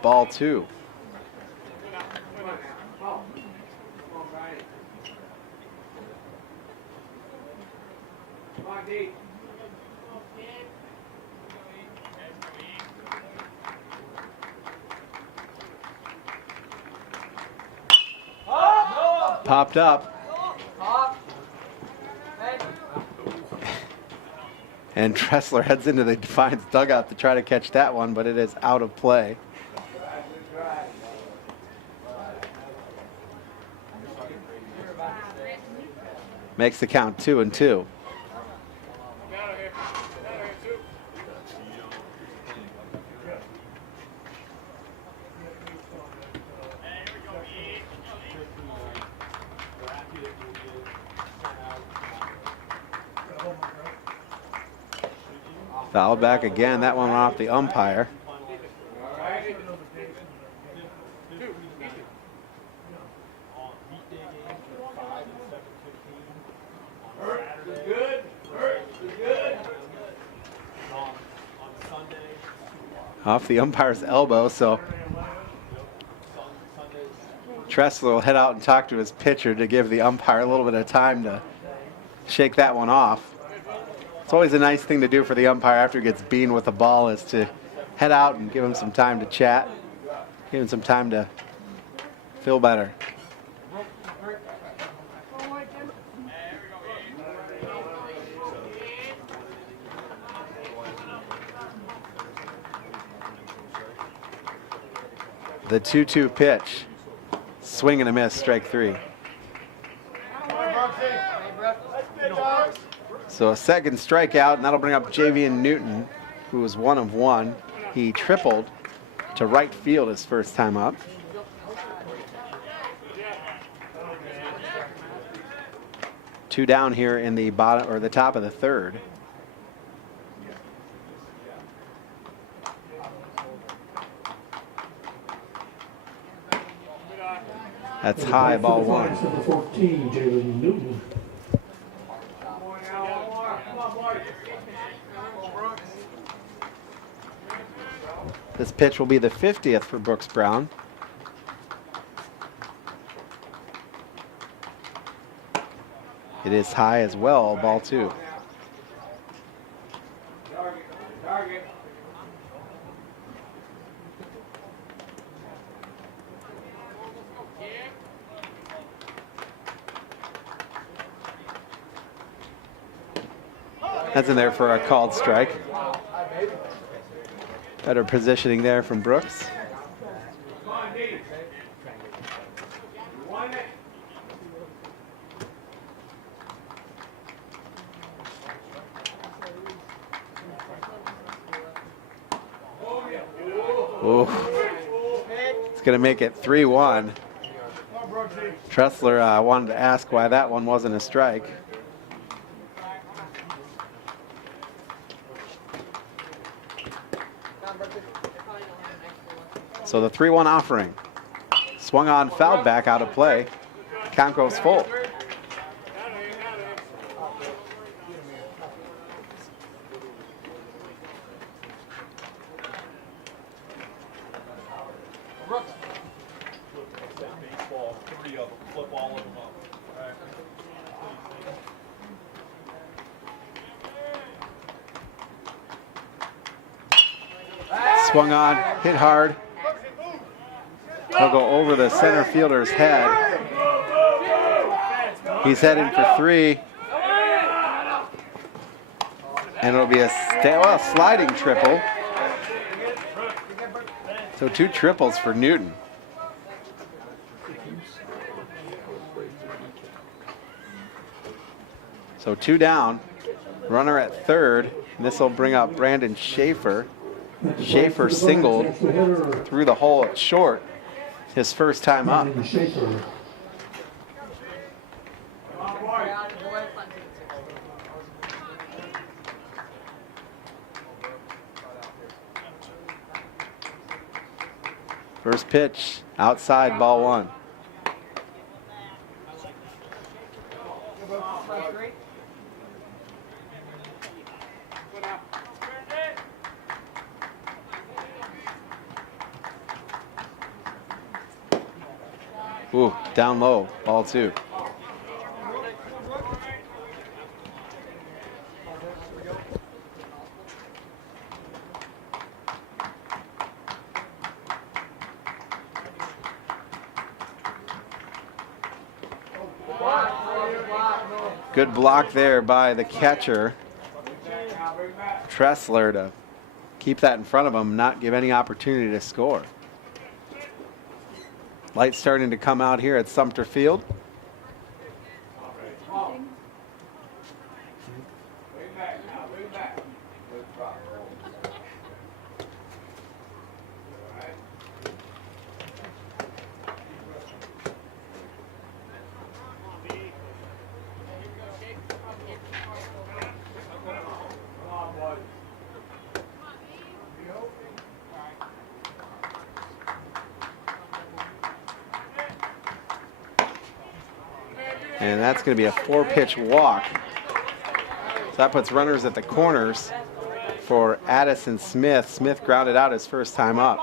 ball 2. Popped up. And Tressler heads into the Defiance dugout to try to catch that one, but it is out of play. Makes the count 2-2. Foul back again. That one went off the umpire. Off the umpire's elbow, so Tressler will head out and talk to his pitcher to give the umpire a little bit of time to shake that one off. It's always a nice thing to do for the umpire after he gets beaten with the ball, is to head out and give him some time to chat, give him some time to feel better. The 2-2 pitch. Swing and a miss, strike 3. So a second strikeout, and that'll bring up Javian Newton, who was 1 of 1. He tripled to right field his first time up. Two down here in the bottom or the top of the third. That's high, ball 1. Number 14, Jalen Newton. This pitch will be the 50th for Brooks Brown. It is high as well, ball 2. That's in there for a called strike. Better positioning there from Brooks. Ooh. It's going to make it 3-1. Tressler wanted to ask why that one wasn't a strike. So the 3-1 offering. Swung on, fouled back, out of play. Count goes full. Swung on, hit hard. He'll go over the center fielder's head. He's heading for 3. And it'll be a sliding triple. So 2 triples for Newton. So 2 down. Runner at third. And this will bring up Brandon Schaefer. Schaefer singled through the hole at short his first time up. First pitch, outside, ball 1. Ooh, down low, ball 2. Good block there by the catcher, Tressler, to keep that in front of him, not give any opportunity to score. Light starting to come out here at Sumter Field. And that's going to be a 4-pitch walk. So that puts runners at the corners for Addison Smith. Smith grounded out his first time up.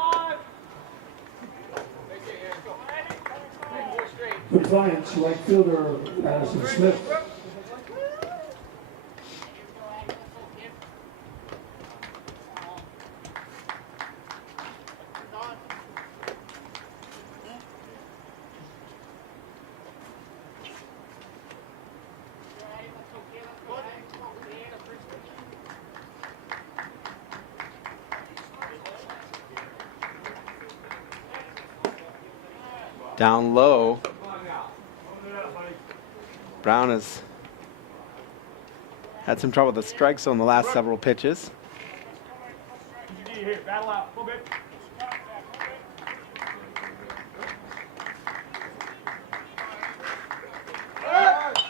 Defiance, right fielder Addison Smith. Down low. Brown has had some trouble with the strike zone the last several pitches.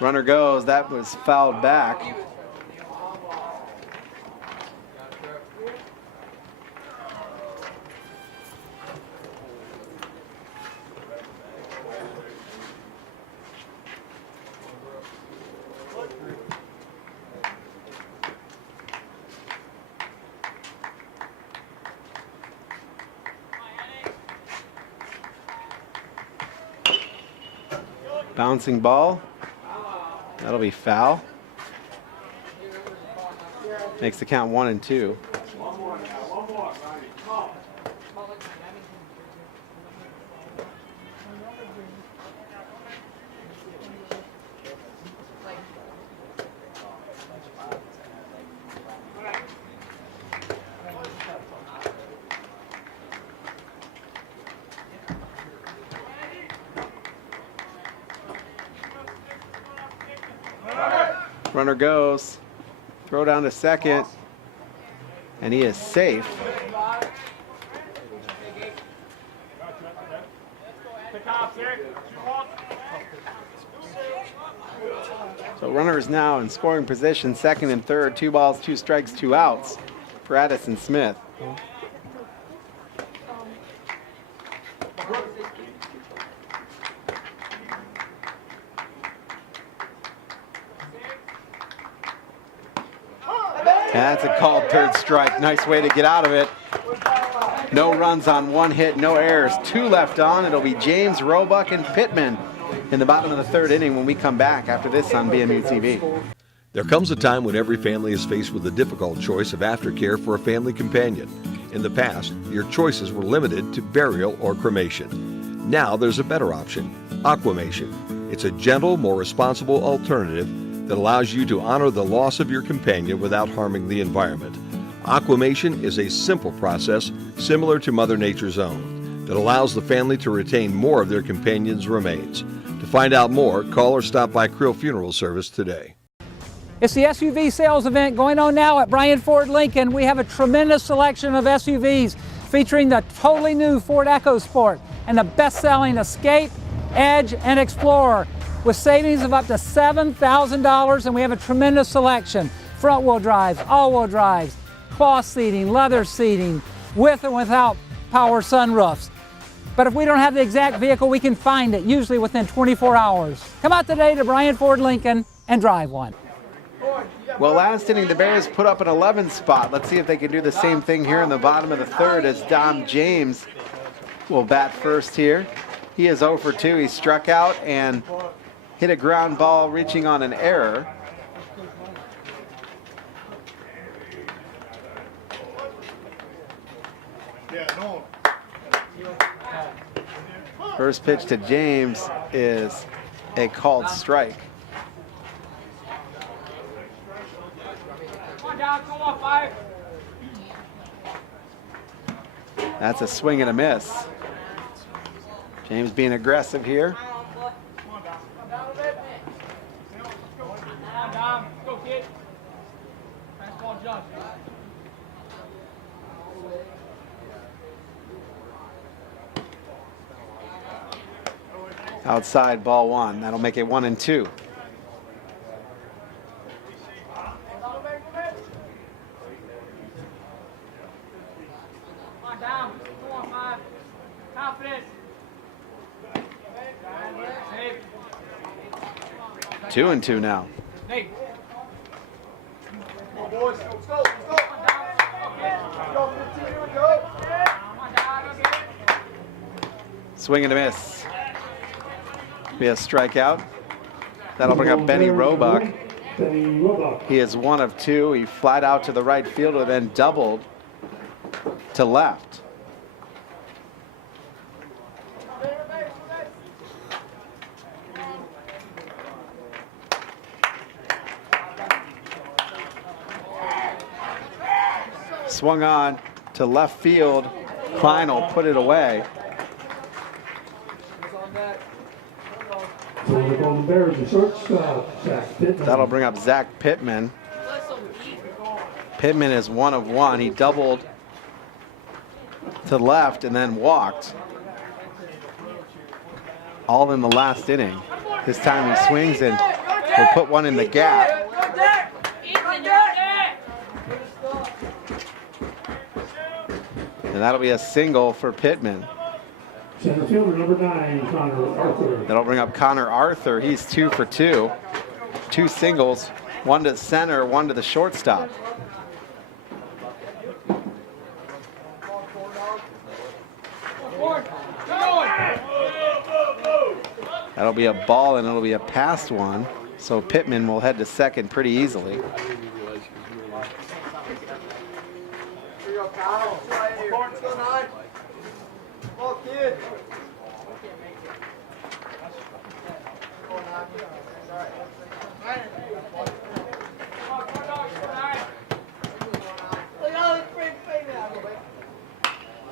Runner goes. That was fouled back. Bouncing ball. That'll be foul. Makes the count 1-2. Runner goes. Throw down to second. And he is safe. So runner is now in scoring position, second and third. 2 balls, 2 strikes, 2 outs for Addison Smith. That's a called third strike. Nice way to get out of it. No runs on 1 hit, no errors. 2 left on. It'll be James, Roebuck, and Pittman in the bottom of the 3rd inning when we come back after this on BMU TV. There comes a time when every family is faced with the difficult choice of aftercare for a family companion. In the past, your choices were limited to burial or cremation. Now there's a better option, aquamation. It's a gentle, more responsible alternative that allows you to honor the loss of your companion without harming the environment. Aquamation is a simple process similar to Mother Nature's own that allows the family to retain more of their companion's remains. To find out more, call or stop by Creel Funeral Service today. It's the SUV sales event going on now at Bryan Ford Lincoln. We have a tremendous selection of SUVs featuring the totally new Ford EcoSport and the best-selling Escape, Edge, and Explorer with savings of up to $7,000, and we have a tremendous selection. Front-wheel drives, all-wheel drives, cloth seating, leather seating, with and without power sunroofs. But if we don't have the exact vehicle, we can find it, usually within 24 hours. Come out today to Bryan Ford Lincoln and drive one. Well, last inning, the Bears put up an 11 spot. Let's see if they can do the same thing here in the bottom of the 3rd as Dom James will bat first here. He is 0 for 2. He struck out and hit a ground ball reaching on an error. First pitch to James is a called strike. That's a swing and a miss. James being aggressive here. Outside, ball 1. That'll make it 1-2. Down. 4-5. Confidence. 2-2 now. Hey. Come on, boys. Let's go. Let's go. Go. 15. Here we go. Swing and a miss. Be a strikeout. That'll bring up Benny Roebuck. He is 1 of 2. He flied out to the right fielder, then doubled to left. Swung on to left field. Klein will put it away. On Bears, the shortstop, Zach Pittman. That'll bring up Zach Pittman. Pittman is 1 of 1. He doubled to the left and then walked. All in the last inning. This time he swings and will put one in the gap. And that'll be a single for Pittman. Center fielder number 9, Connor Arthur. That'll bring up Connor Arthur. He's 2 for 2. 2 singles, 1 to center, 1 to the shortstop. That'll be a ball and it'll be a passed one. So Pittman will head to second pretty easily.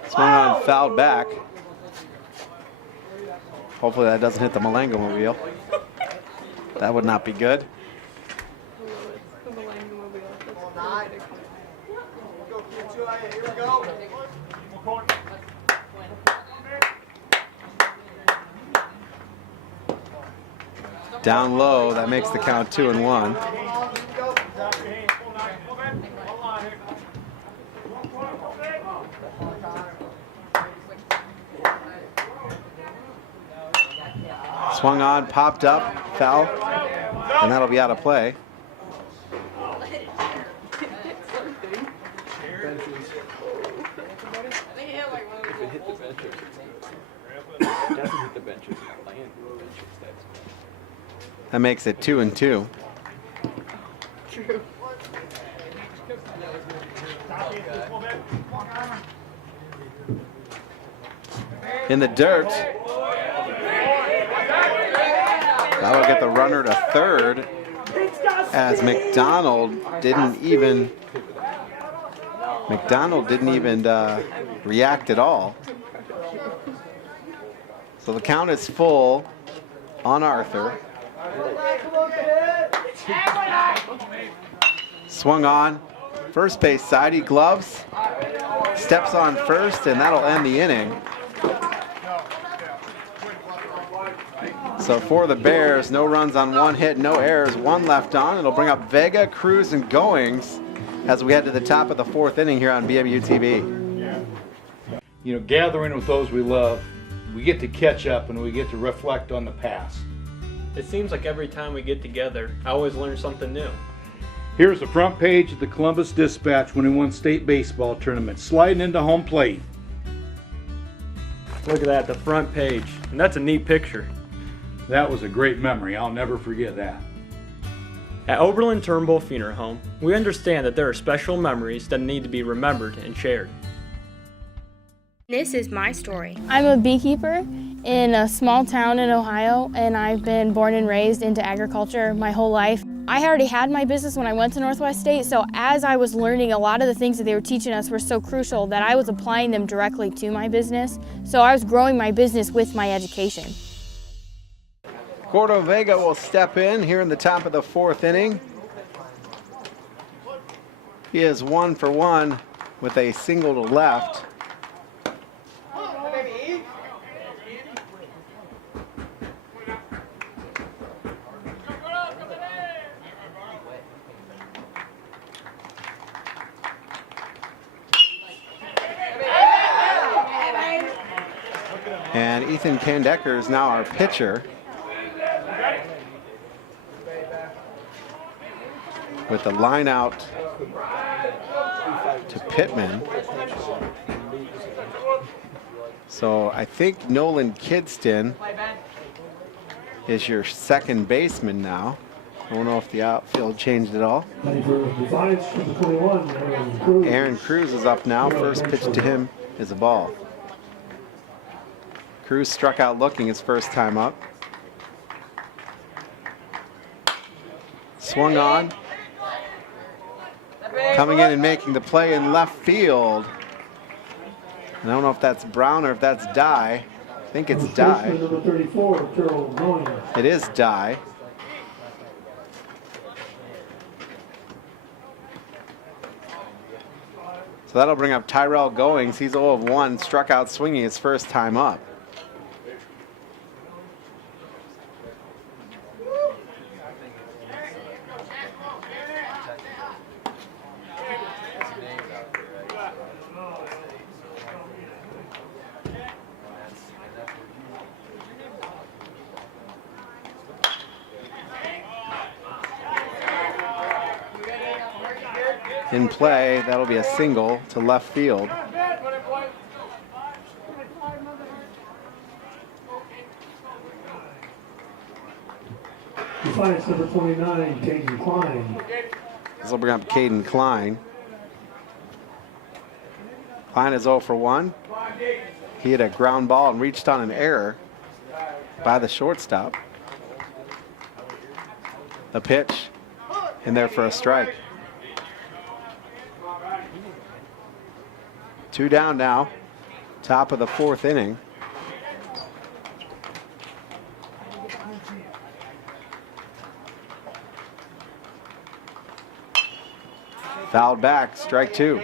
Swung on, fouled back. Hopefully that doesn't hit the Malango-mobile. That would not be good. Down low, that makes the count 2-1. Swung on, popped up, foul, and that'll be out of play. That makes it 2-2. True. In the dirt. That'll get the runner to third as McDonald didn't even react at all. So the count is full on Arthur. Swung on, first base side, he gloves, steps on first, and that'll end the inning. So for the Bears, no runs on 1 hit, no errors, 1 left on. It'll bring up Vega, Cruz, and Goings as we head to the top of the 4th inning here on BMU TV. You know, gathering with those we love, we get to catch up and we get to reflect on the past. It seems like every time we get together, I always learn something new. Here's the front page of the Columbus Dispatch when he won state baseball tournament, sliding into home plate. Look at that, the front page. And that's a neat picture. That was a great memory. I'll never forget that. At Oberlin Turnbull Funeral Home, we understand that there are special memories that need to be remembered and shared. This is my story. I'm a beekeeper in a small town in Ohio, and I've been born and raised into agriculture my whole life. I already had my business when I went to Northwest State, so as I was learning, a lot of the things that they were teaching us were so crucial that I was applying them directly to my business. So I was growing my business with my education. Gordo Vega will step in here in the top of the 4th inning. He is 1 for 1 with a single to left. And Ethan Kandecker is now our pitcher, with the line out to Pittman. So I think Nolan Kidston is your second baseman now. I don't know if the outfield changed at all. Defiance number 21, Aaron Cruz. Aaron Cruz is up now. First pitch to him is a ball. Cruz struck out looking his first time up. Swung on. Coming in and making the play in left field. I don't know if that's Brown or if that's Dye. I think it's First die. baseman, number 34, Terrell Goins. It is die. So that'll bring up Tyrell Goings. He's 0 of 1, struck out swinging his first time up. In play, that'll be a single to left field. Defiance, number 29, Caden Klein. This will bring up Caden Klein. Klein is 0 for 1. He hit a ground ball and reached on an error by the shortstop. The pitch in there for a strike. 2 down now, top of the 4th inning. Fouled back, strike 2.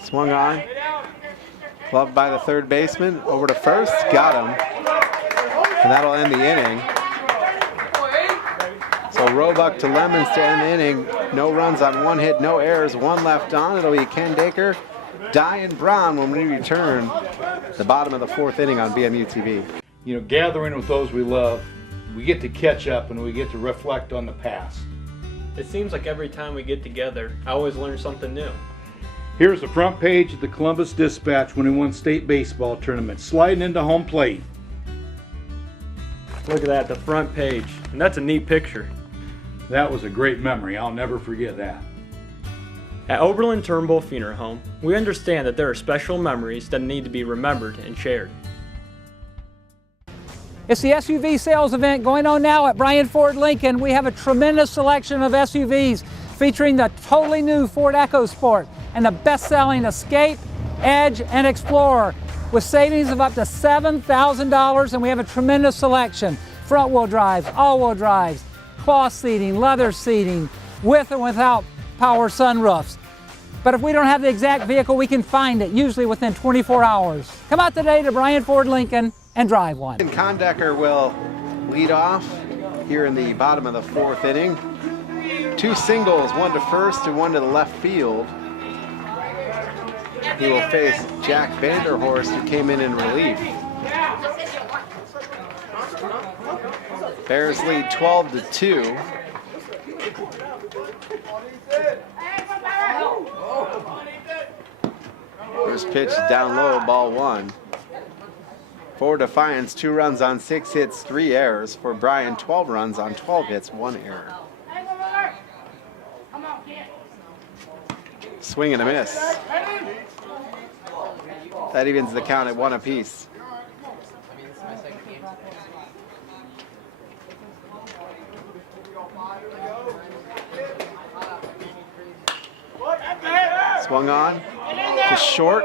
Swung on, gloved by the third baseman, over to first, got him, and that'll end the inning. So Roebuck to Lemons to end the inning. No runs on 1 hit, no errors, 1 left on. It'll be Ken Daker, Dye, and Brown when we return the bottom of the 4th inning on BMU TV. You know, gathering with those we love, we get to catch up and we get to reflect on the past. It seems like every time we get together, I always learn something new. Here's the front page of the Columbus Dispatch when he won state baseball tournament, sliding into home plate. Look at that, the front page. And that's a neat picture. That was a great memory. I'll never forget that. At Oberlin Turnbull Funeral Home, we understand that there are special memories that need to be remembered and shared. It's the SUV sales event going on now at Bryan Ford Lincoln. We have a tremendous selection of SUVs featuring the totally new Ford EcoSport and the best-selling Escape, Edge, and Explorer with savings of up to $7,000, and we have a tremendous selection. Front-wheel drives, all-wheel drives, cloth seating, leather seating, with and without power sunroofs. But if we don't have the exact vehicle, we can find it, usually within 24 hours. Come out today to Bryan Ford Lincoln and drive one. Kondecker will lead off here in the bottom of the 4th inning. 2 singles, 1 to first and 1 to the left field. He will face Jack Vanderhorst, who came in relief. Bears lead 12-2. First pitch down low, ball 1. For Defiance, 2 runs on 6 hits, 3 errors. For Bryan, 12 runs on 12 hits, 1 error. Swing and a miss. That evens the count at 1 apiece. Swung on to short.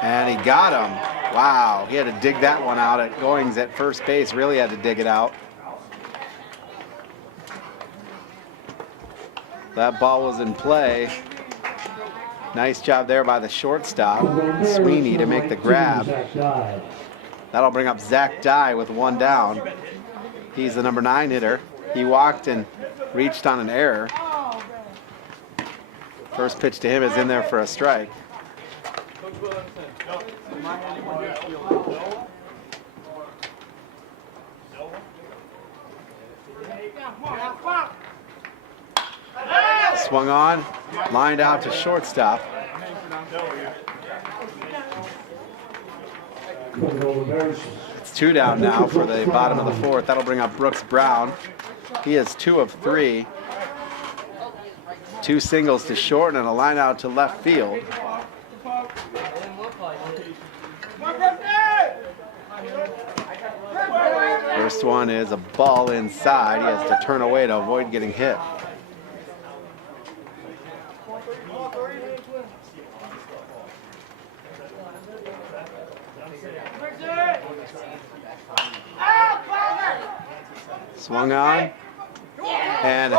And he got him. Wow, he had to dig that one out at Goings at first base. Really had to dig it out. That ball was in play. Nice job there by the shortstop, Sweeney, to make the grab. That'll bring up Zach Dye with 1 down. He's the number 9 hitter. He walked and reached on an error. First pitch to him is in there for a strike. Swung on, lined out to shortstop. It's 2 down now for the bottom of the 4th. That'll bring up Brooks Brown. He is 2 of 3. 2 singles to short and a line out to left field. First one is a ball inside. He has to turn away to avoid getting hit. Swung on, and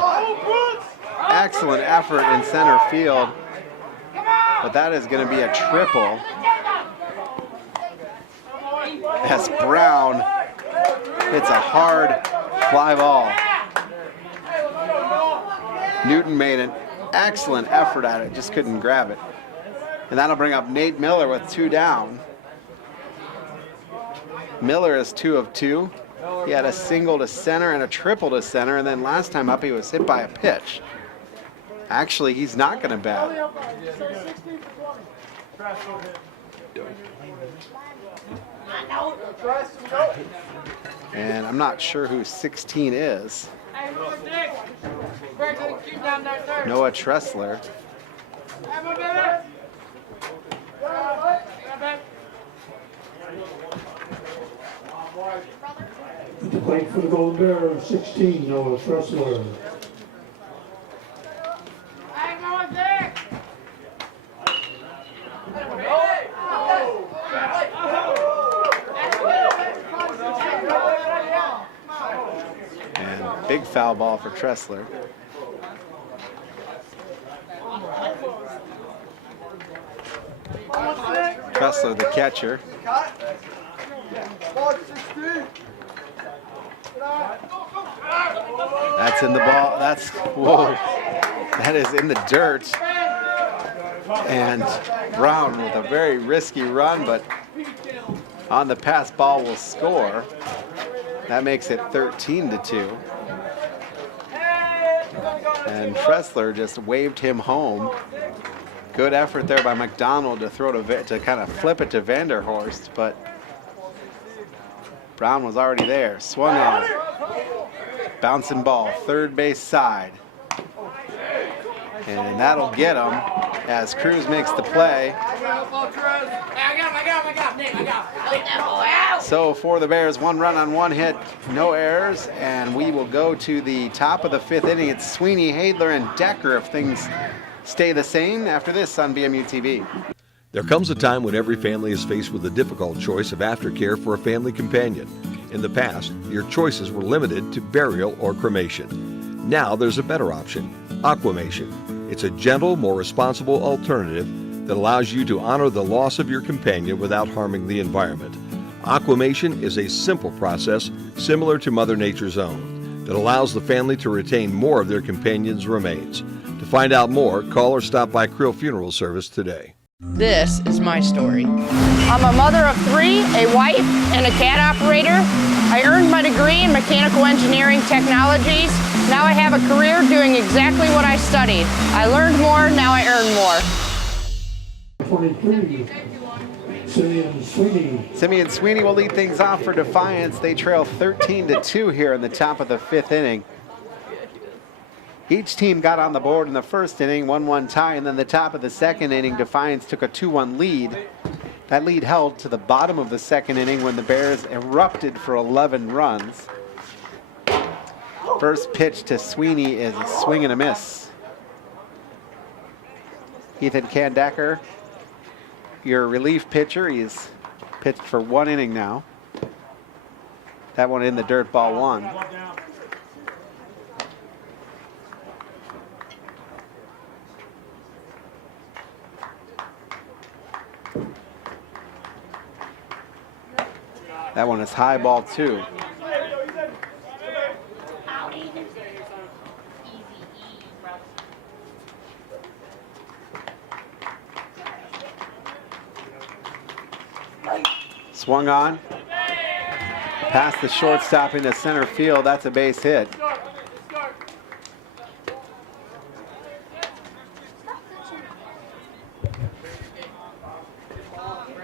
excellent effort in center field, but that is going to be a triple as Brown hits a hard fly ball. Newton made an excellent effort at it, just couldn't grab it. And that'll bring up Nate Miller with 2 down. Miller is 2 of 2. He had a single to center and a triple to center, and then last time up he was hit by a pitch. Actually, he's not going to bat. And I'm not sure who 16 is. Noah Tressler. To play for the Golden Bears, 16, Noah Tressler. And big foul ball for Tressler. Tressler, the catcher. That's in the ball. That's, whoa. That is in the dirt. And Brown with a very risky run, but on the pass ball will score. That makes it 13-2. And Tressler just waved him home. Good effort there by McDonald to throw to kind of flip it to Vanderhorst, but Brown was already there. Swung on. Bouncing ball, third base side. And that'll get him as Cruz makes the play. So for the Bears, 1 run on 1 hit, no errors, and we will go to the top of the 5th inning. It's Sweeney, Hadler, and Decker if things stay the same after this on BMU TV. There comes a time when every family is faced with the difficult choice of aftercare for a family companion. In the past, your choices were limited to burial or cremation. Now there's a better option, aquamation. It's a gentle, more responsible alternative that allows you to honor the loss of your companion without harming the environment. Aquamation is a simple process similar to Mother Nature's own that allows the family to retain more of their companion's remains. To find out more, call or stop by Creel Funeral Service today. This is my story. I'm a mother of 3, a wife, and a cat operator. I earned my degree in mechanical engineering technologies. Now I have a career doing exactly what I studied. I learned more, now I earn more. 23, Simeon Sweeney. Simeon Sweeney will lead things off for Defiance. They trail 13-2 here in the top of the 5th inning. Each team got on the board in the first inning, 1-1 tie, and then the top of the 2nd inning, Defiance took a 2-1 lead. That lead held to the bottom of the 2nd inning when the Bears erupted for 11 runs. First pitch to Sweeney is a swing and a miss. Ethan Kandacker, your relief pitcher. He's pitched for 1 inning now. That one in the dirt, ball 1. That one is high, ball 2. Swung on. Past the shortstop into center field. That's a base hit.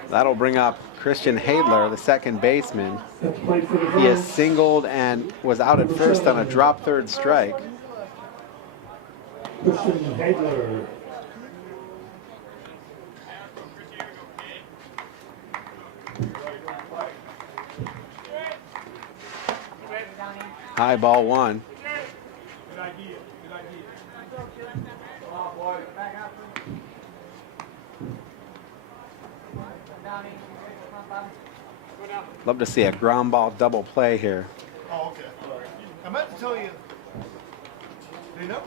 That'll bring up Christian Hadler, the second baseman. He has singled and was out at first on a drop third strike. Kristen Hagler. High ball one. Good idea. Good idea. Love to see a ground ball double play here. Oh, okay. I meant to tell you. Do you know?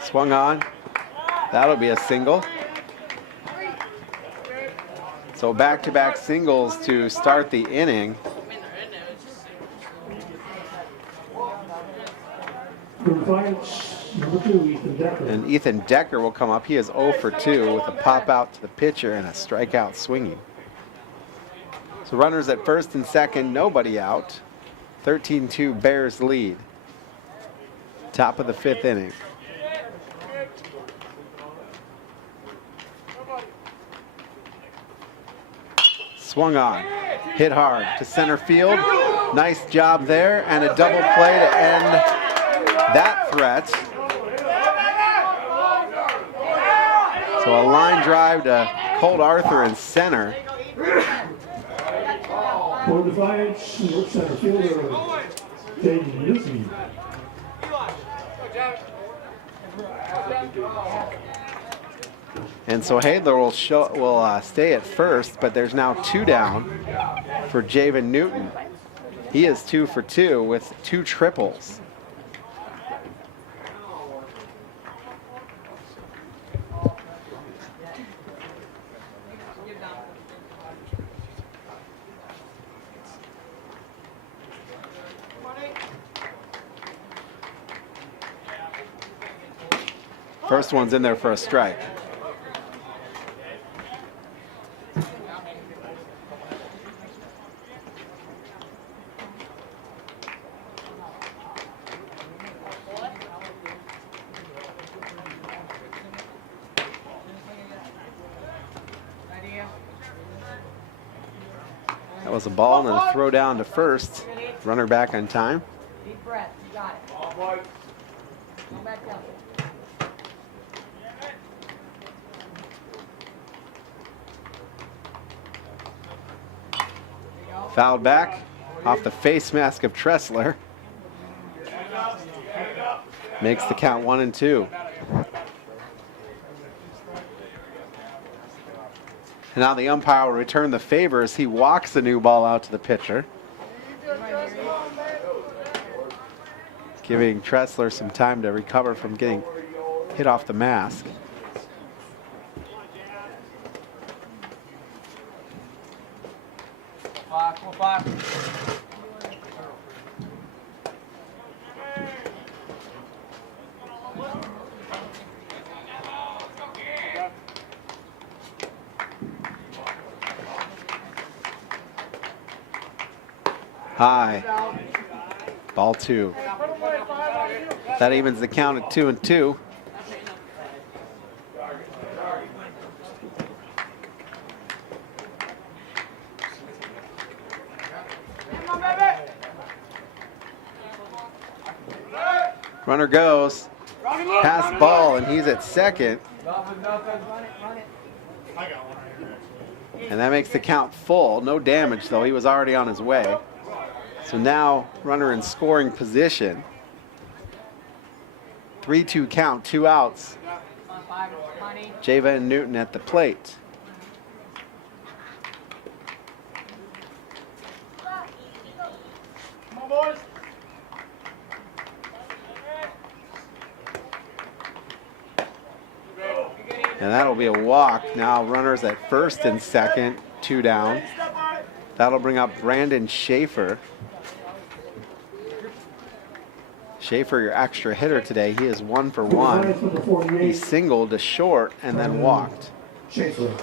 Swung on. That'll be a single. So back-to-back singles to start the inning. Defiance, number 2, Ethan Decker. And Ethan Decker will come up. He is 0 for 2 with a pop out to the pitcher and a strikeout swinging. So runners at first and second, nobody out. 13-2 Bears lead. Top of the 5th inning. Swung on, hit hard to center field. Nice job there, and a double play to end that threat. So a line drive to Colt Arthur in center. For Defiance, left center fielder, Jaden Newton. And so Hadler will stay at first, but there's now 2 down for Javen Newton. He is 2 for 2 with 2 triples. First one's in there for a strike. That was a ball and a throw down to first. Runner back on time. Deep breath, you got it. Come back down. Fouled back off the face mask of Tressler. Makes the count 1-2. And now the umpire will return the favor as he walks the new ball out to the pitcher, giving Tressler some time to recover from getting hit off the mask. High. Ball 2. That evens the count at 2-2. Runner goes. Pass ball, and he's at second. And that makes the count full. No damage, though. He was already on his way. So now, runner in scoring position. 3-2 count, 2 outs. Javen Newton at the plate. Come on, boys. And that'll be a walk. Now runners at first and second, 2 down. That'll bring up Brandon Schaefer. Schaefer, your extra hitter today. He is 1 for 1. He singled to short and then walked. Schaefer.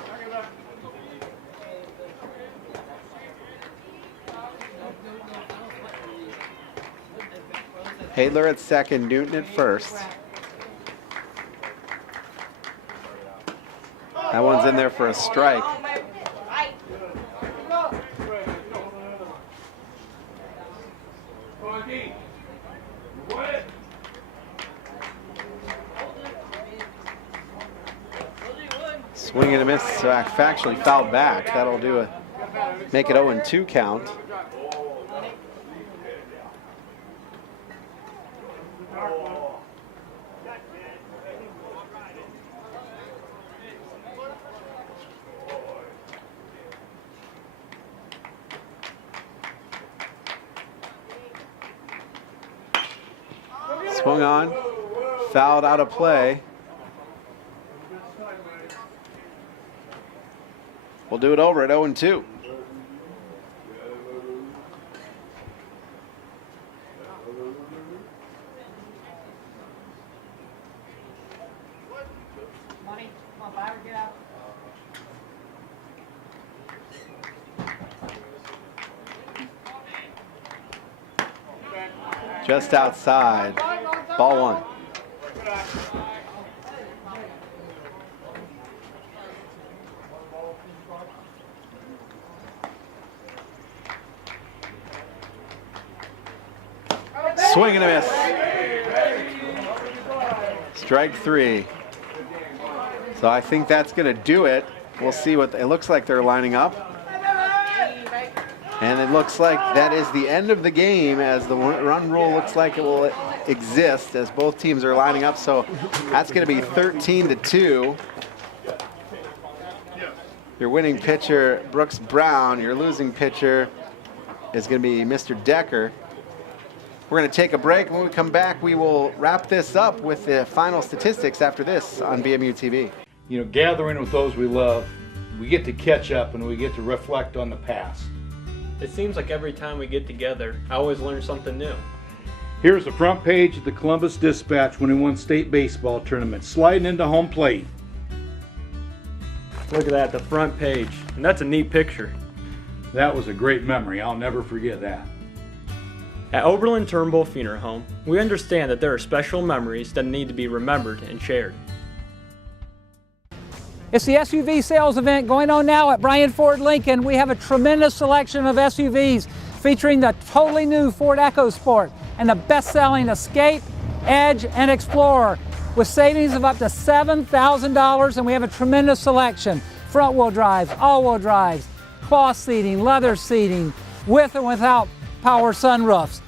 Hadler at second, Newton at first. That one's in there for a strike. Swing and a miss, so actually fouled back. That'll make it 0-2 count. Swung on, fouled out of play. We'll do it over at 0-2. Just outside, ball one. Swing and a miss. Strike three. So I think that's going to do it. We'll see what it looks like they're lining up. And it looks like that is the end of the game, as the run rule looks like it will exist as both teams are lining up. So that's going to be 13-2. Your winning pitcher, Brooks Brown. Your losing pitcher is going to be Mr. Decker. We're going to take a break. When we come back, we will wrap this up with the final statistics after this on BMU TV. You know, gathering with those we love, we get to catch up and we get to reflect on the past. It seems like every time we get together, I always learn something new. Here's the front page of the Columbus Dispatch when he won state baseball tournament, sliding into home plate. Look at that, the front page. And that's a neat picture. That was a great memory. I'll never forget that. At Oberlin Turnbull Funeral Home, we understand that there are special memories that need to be remembered and shared. It's the SUV sales event going on now at Bryan Ford Lincoln. We have a tremendous selection of SUVs featuring the totally new Ford EcoSport and the best-selling Escape, Edge, and Explorer with savings of up to $7,000, and we have a tremendous selection. Front-wheel drives, all-wheel drives, cloth seating, leather seating, with and without power sunroofs.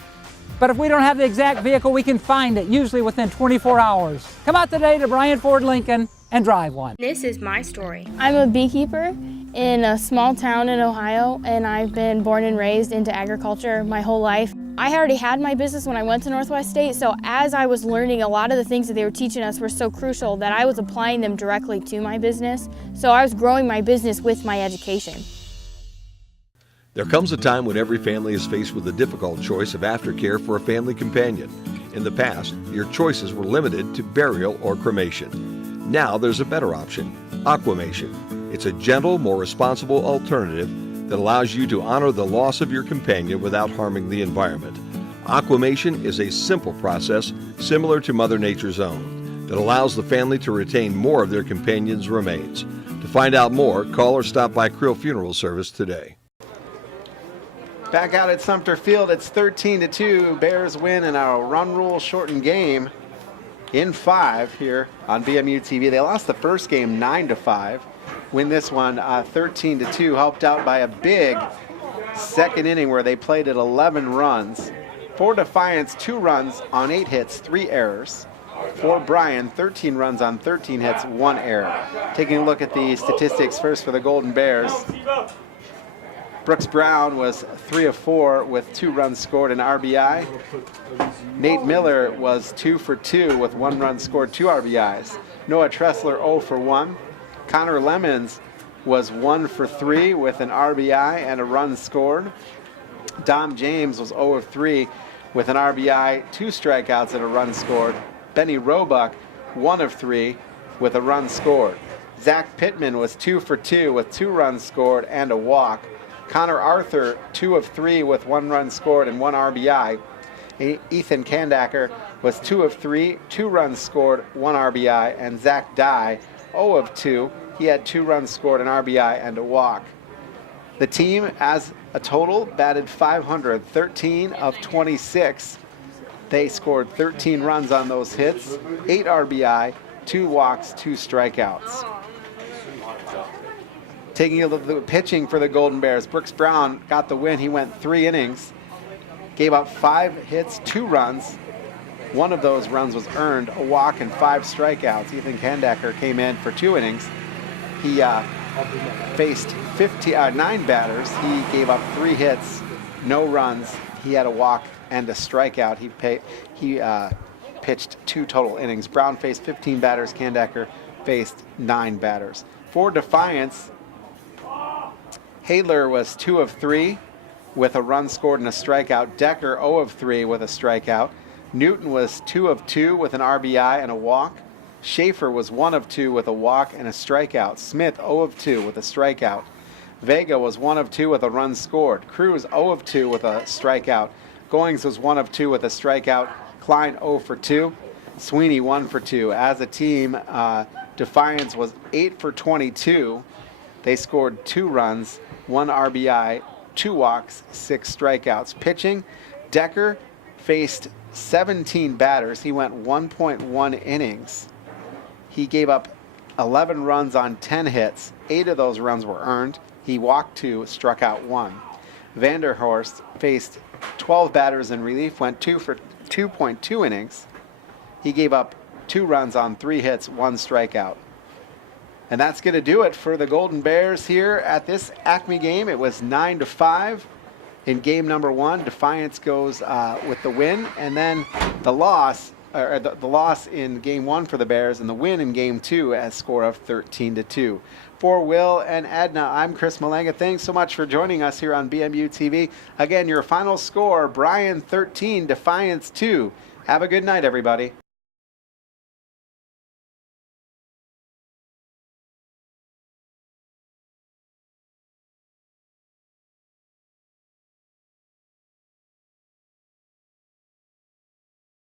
But if we don't have the exact vehicle, we can find it, usually within 24 hours. Come out today to Bryan Ford Lincoln and drive one. This is my story. I'm a beekeeper in a small town in Ohio, and I've been born and raised into agriculture my whole life. I already had my business when I went to Northwest State, so as I was learning, a lot of the things that they were teaching us were so crucial that I was applying them directly to my business. So I was growing my business with my education. There comes a time when every family is faced with the difficult choice of aftercare for a family companion. In the past, your choices were limited to burial or cremation. Now there's a better option, aquamation. It's a gentle, more responsible alternative that allows you to honor the loss of your companion without harming the environment. Aquamation is a simple process similar to Mother Nature's own that allows the family to retain more of their companion's remains. To find out more, call or stop by Creel Funeral Service today. Back out at Sumter Field, it's 13-2. Bears win in our run rule shortened game in 5 here on BMU TV. They lost the first game 9-5. Win this one 13-2, helped out by a big second inning where they played at 11 runs. For Defiance, 2 runs on 8 hits, 3 errors. For Bryan, 13 runs on 13 hits, 1 error. Taking a look at the statistics first for the Golden Bears. Brooks Brown was 3 of 4 with 2 runs scored and RBI. Nate Miller was 2 for 2 with 1 run scored, 2 RBIs. Noah Tressler 0 for 1. Connor Lemons was 1 for 3 with an RBI and a run scored. Dom James was 0 of 3 with an RBI, 2 strikeouts and a run scored. Benny Roebuck 1 of 3 with a run scored. Zach Pittman was 2 for 2 with 2 runs scored and a walk. Connor Arthur 2 of 3 with 1 run scored and 1 RBI. Ethan Kandacker was 2 of 3, 2 runs scored, 1 RBI, and Zach Dye 0 of 2. He had 2 runs scored, an RBI, and a walk. The team, as a total, batted .500, 13 of 26. They scored 13 runs on those hits, 8 RBI, 2 walks, 2 strikeouts. Taking a look at the pitching for the Golden Bears, Brooks Brown got the win. He went 3 innings, gave up 5 hits, 2 runs. One of those runs was earned, a walk and 5 strikeouts. Ethan Kandecker came in for 2 innings. He faced 9 batters. He gave up 3 hits, no runs. He had a walk and a strikeout. He pitched 2 total innings. Brown faced 15 batters. Kandecker faced 9 batters. For Defiance, Hadler was 2 of 3 with a run scored and a strikeout. Decker 0 of 3 with a strikeout. Newton was 2 of 2 with an RBI and a walk. Schaefer was 1 of 2 with a walk and a strikeout. Smith 0 of 2 with a strikeout. Vega was 1 of 2 with a run scored. Cruz 0 of 2 with a strikeout. Goings was 1 of 2 with a strikeout. Klein 0 for 2. Sweeney 1 for 2. As a team, Defiance was 8 for 22. They scored 2 runs, 1 RBI, 2 walks, 6 strikeouts. Pitching, Decker faced 17 batters. He went 1.1 innings. He gave up 11 runs on 10 hits. 8 of those runs were earned. He walked 2, struck out 1. Vanderhorst faced 12 batters in relief, went 2 for 2.2 innings. He gave up 2 runs on 3 hits, 1 strikeout. And that's going to do it for the Golden Bears here at this Acme game. It was 9-5 in game number 1. Defiance goes with the win, and then the loss in game 1 for the Bears, and the win in game 2 as score of 13-2. For Will and Edna, I'm Chris Malenga. Thanks so much for joining us here on BMU TV. Again, your final score: Bryan 13, Defiance 2. Have a good night, everybody.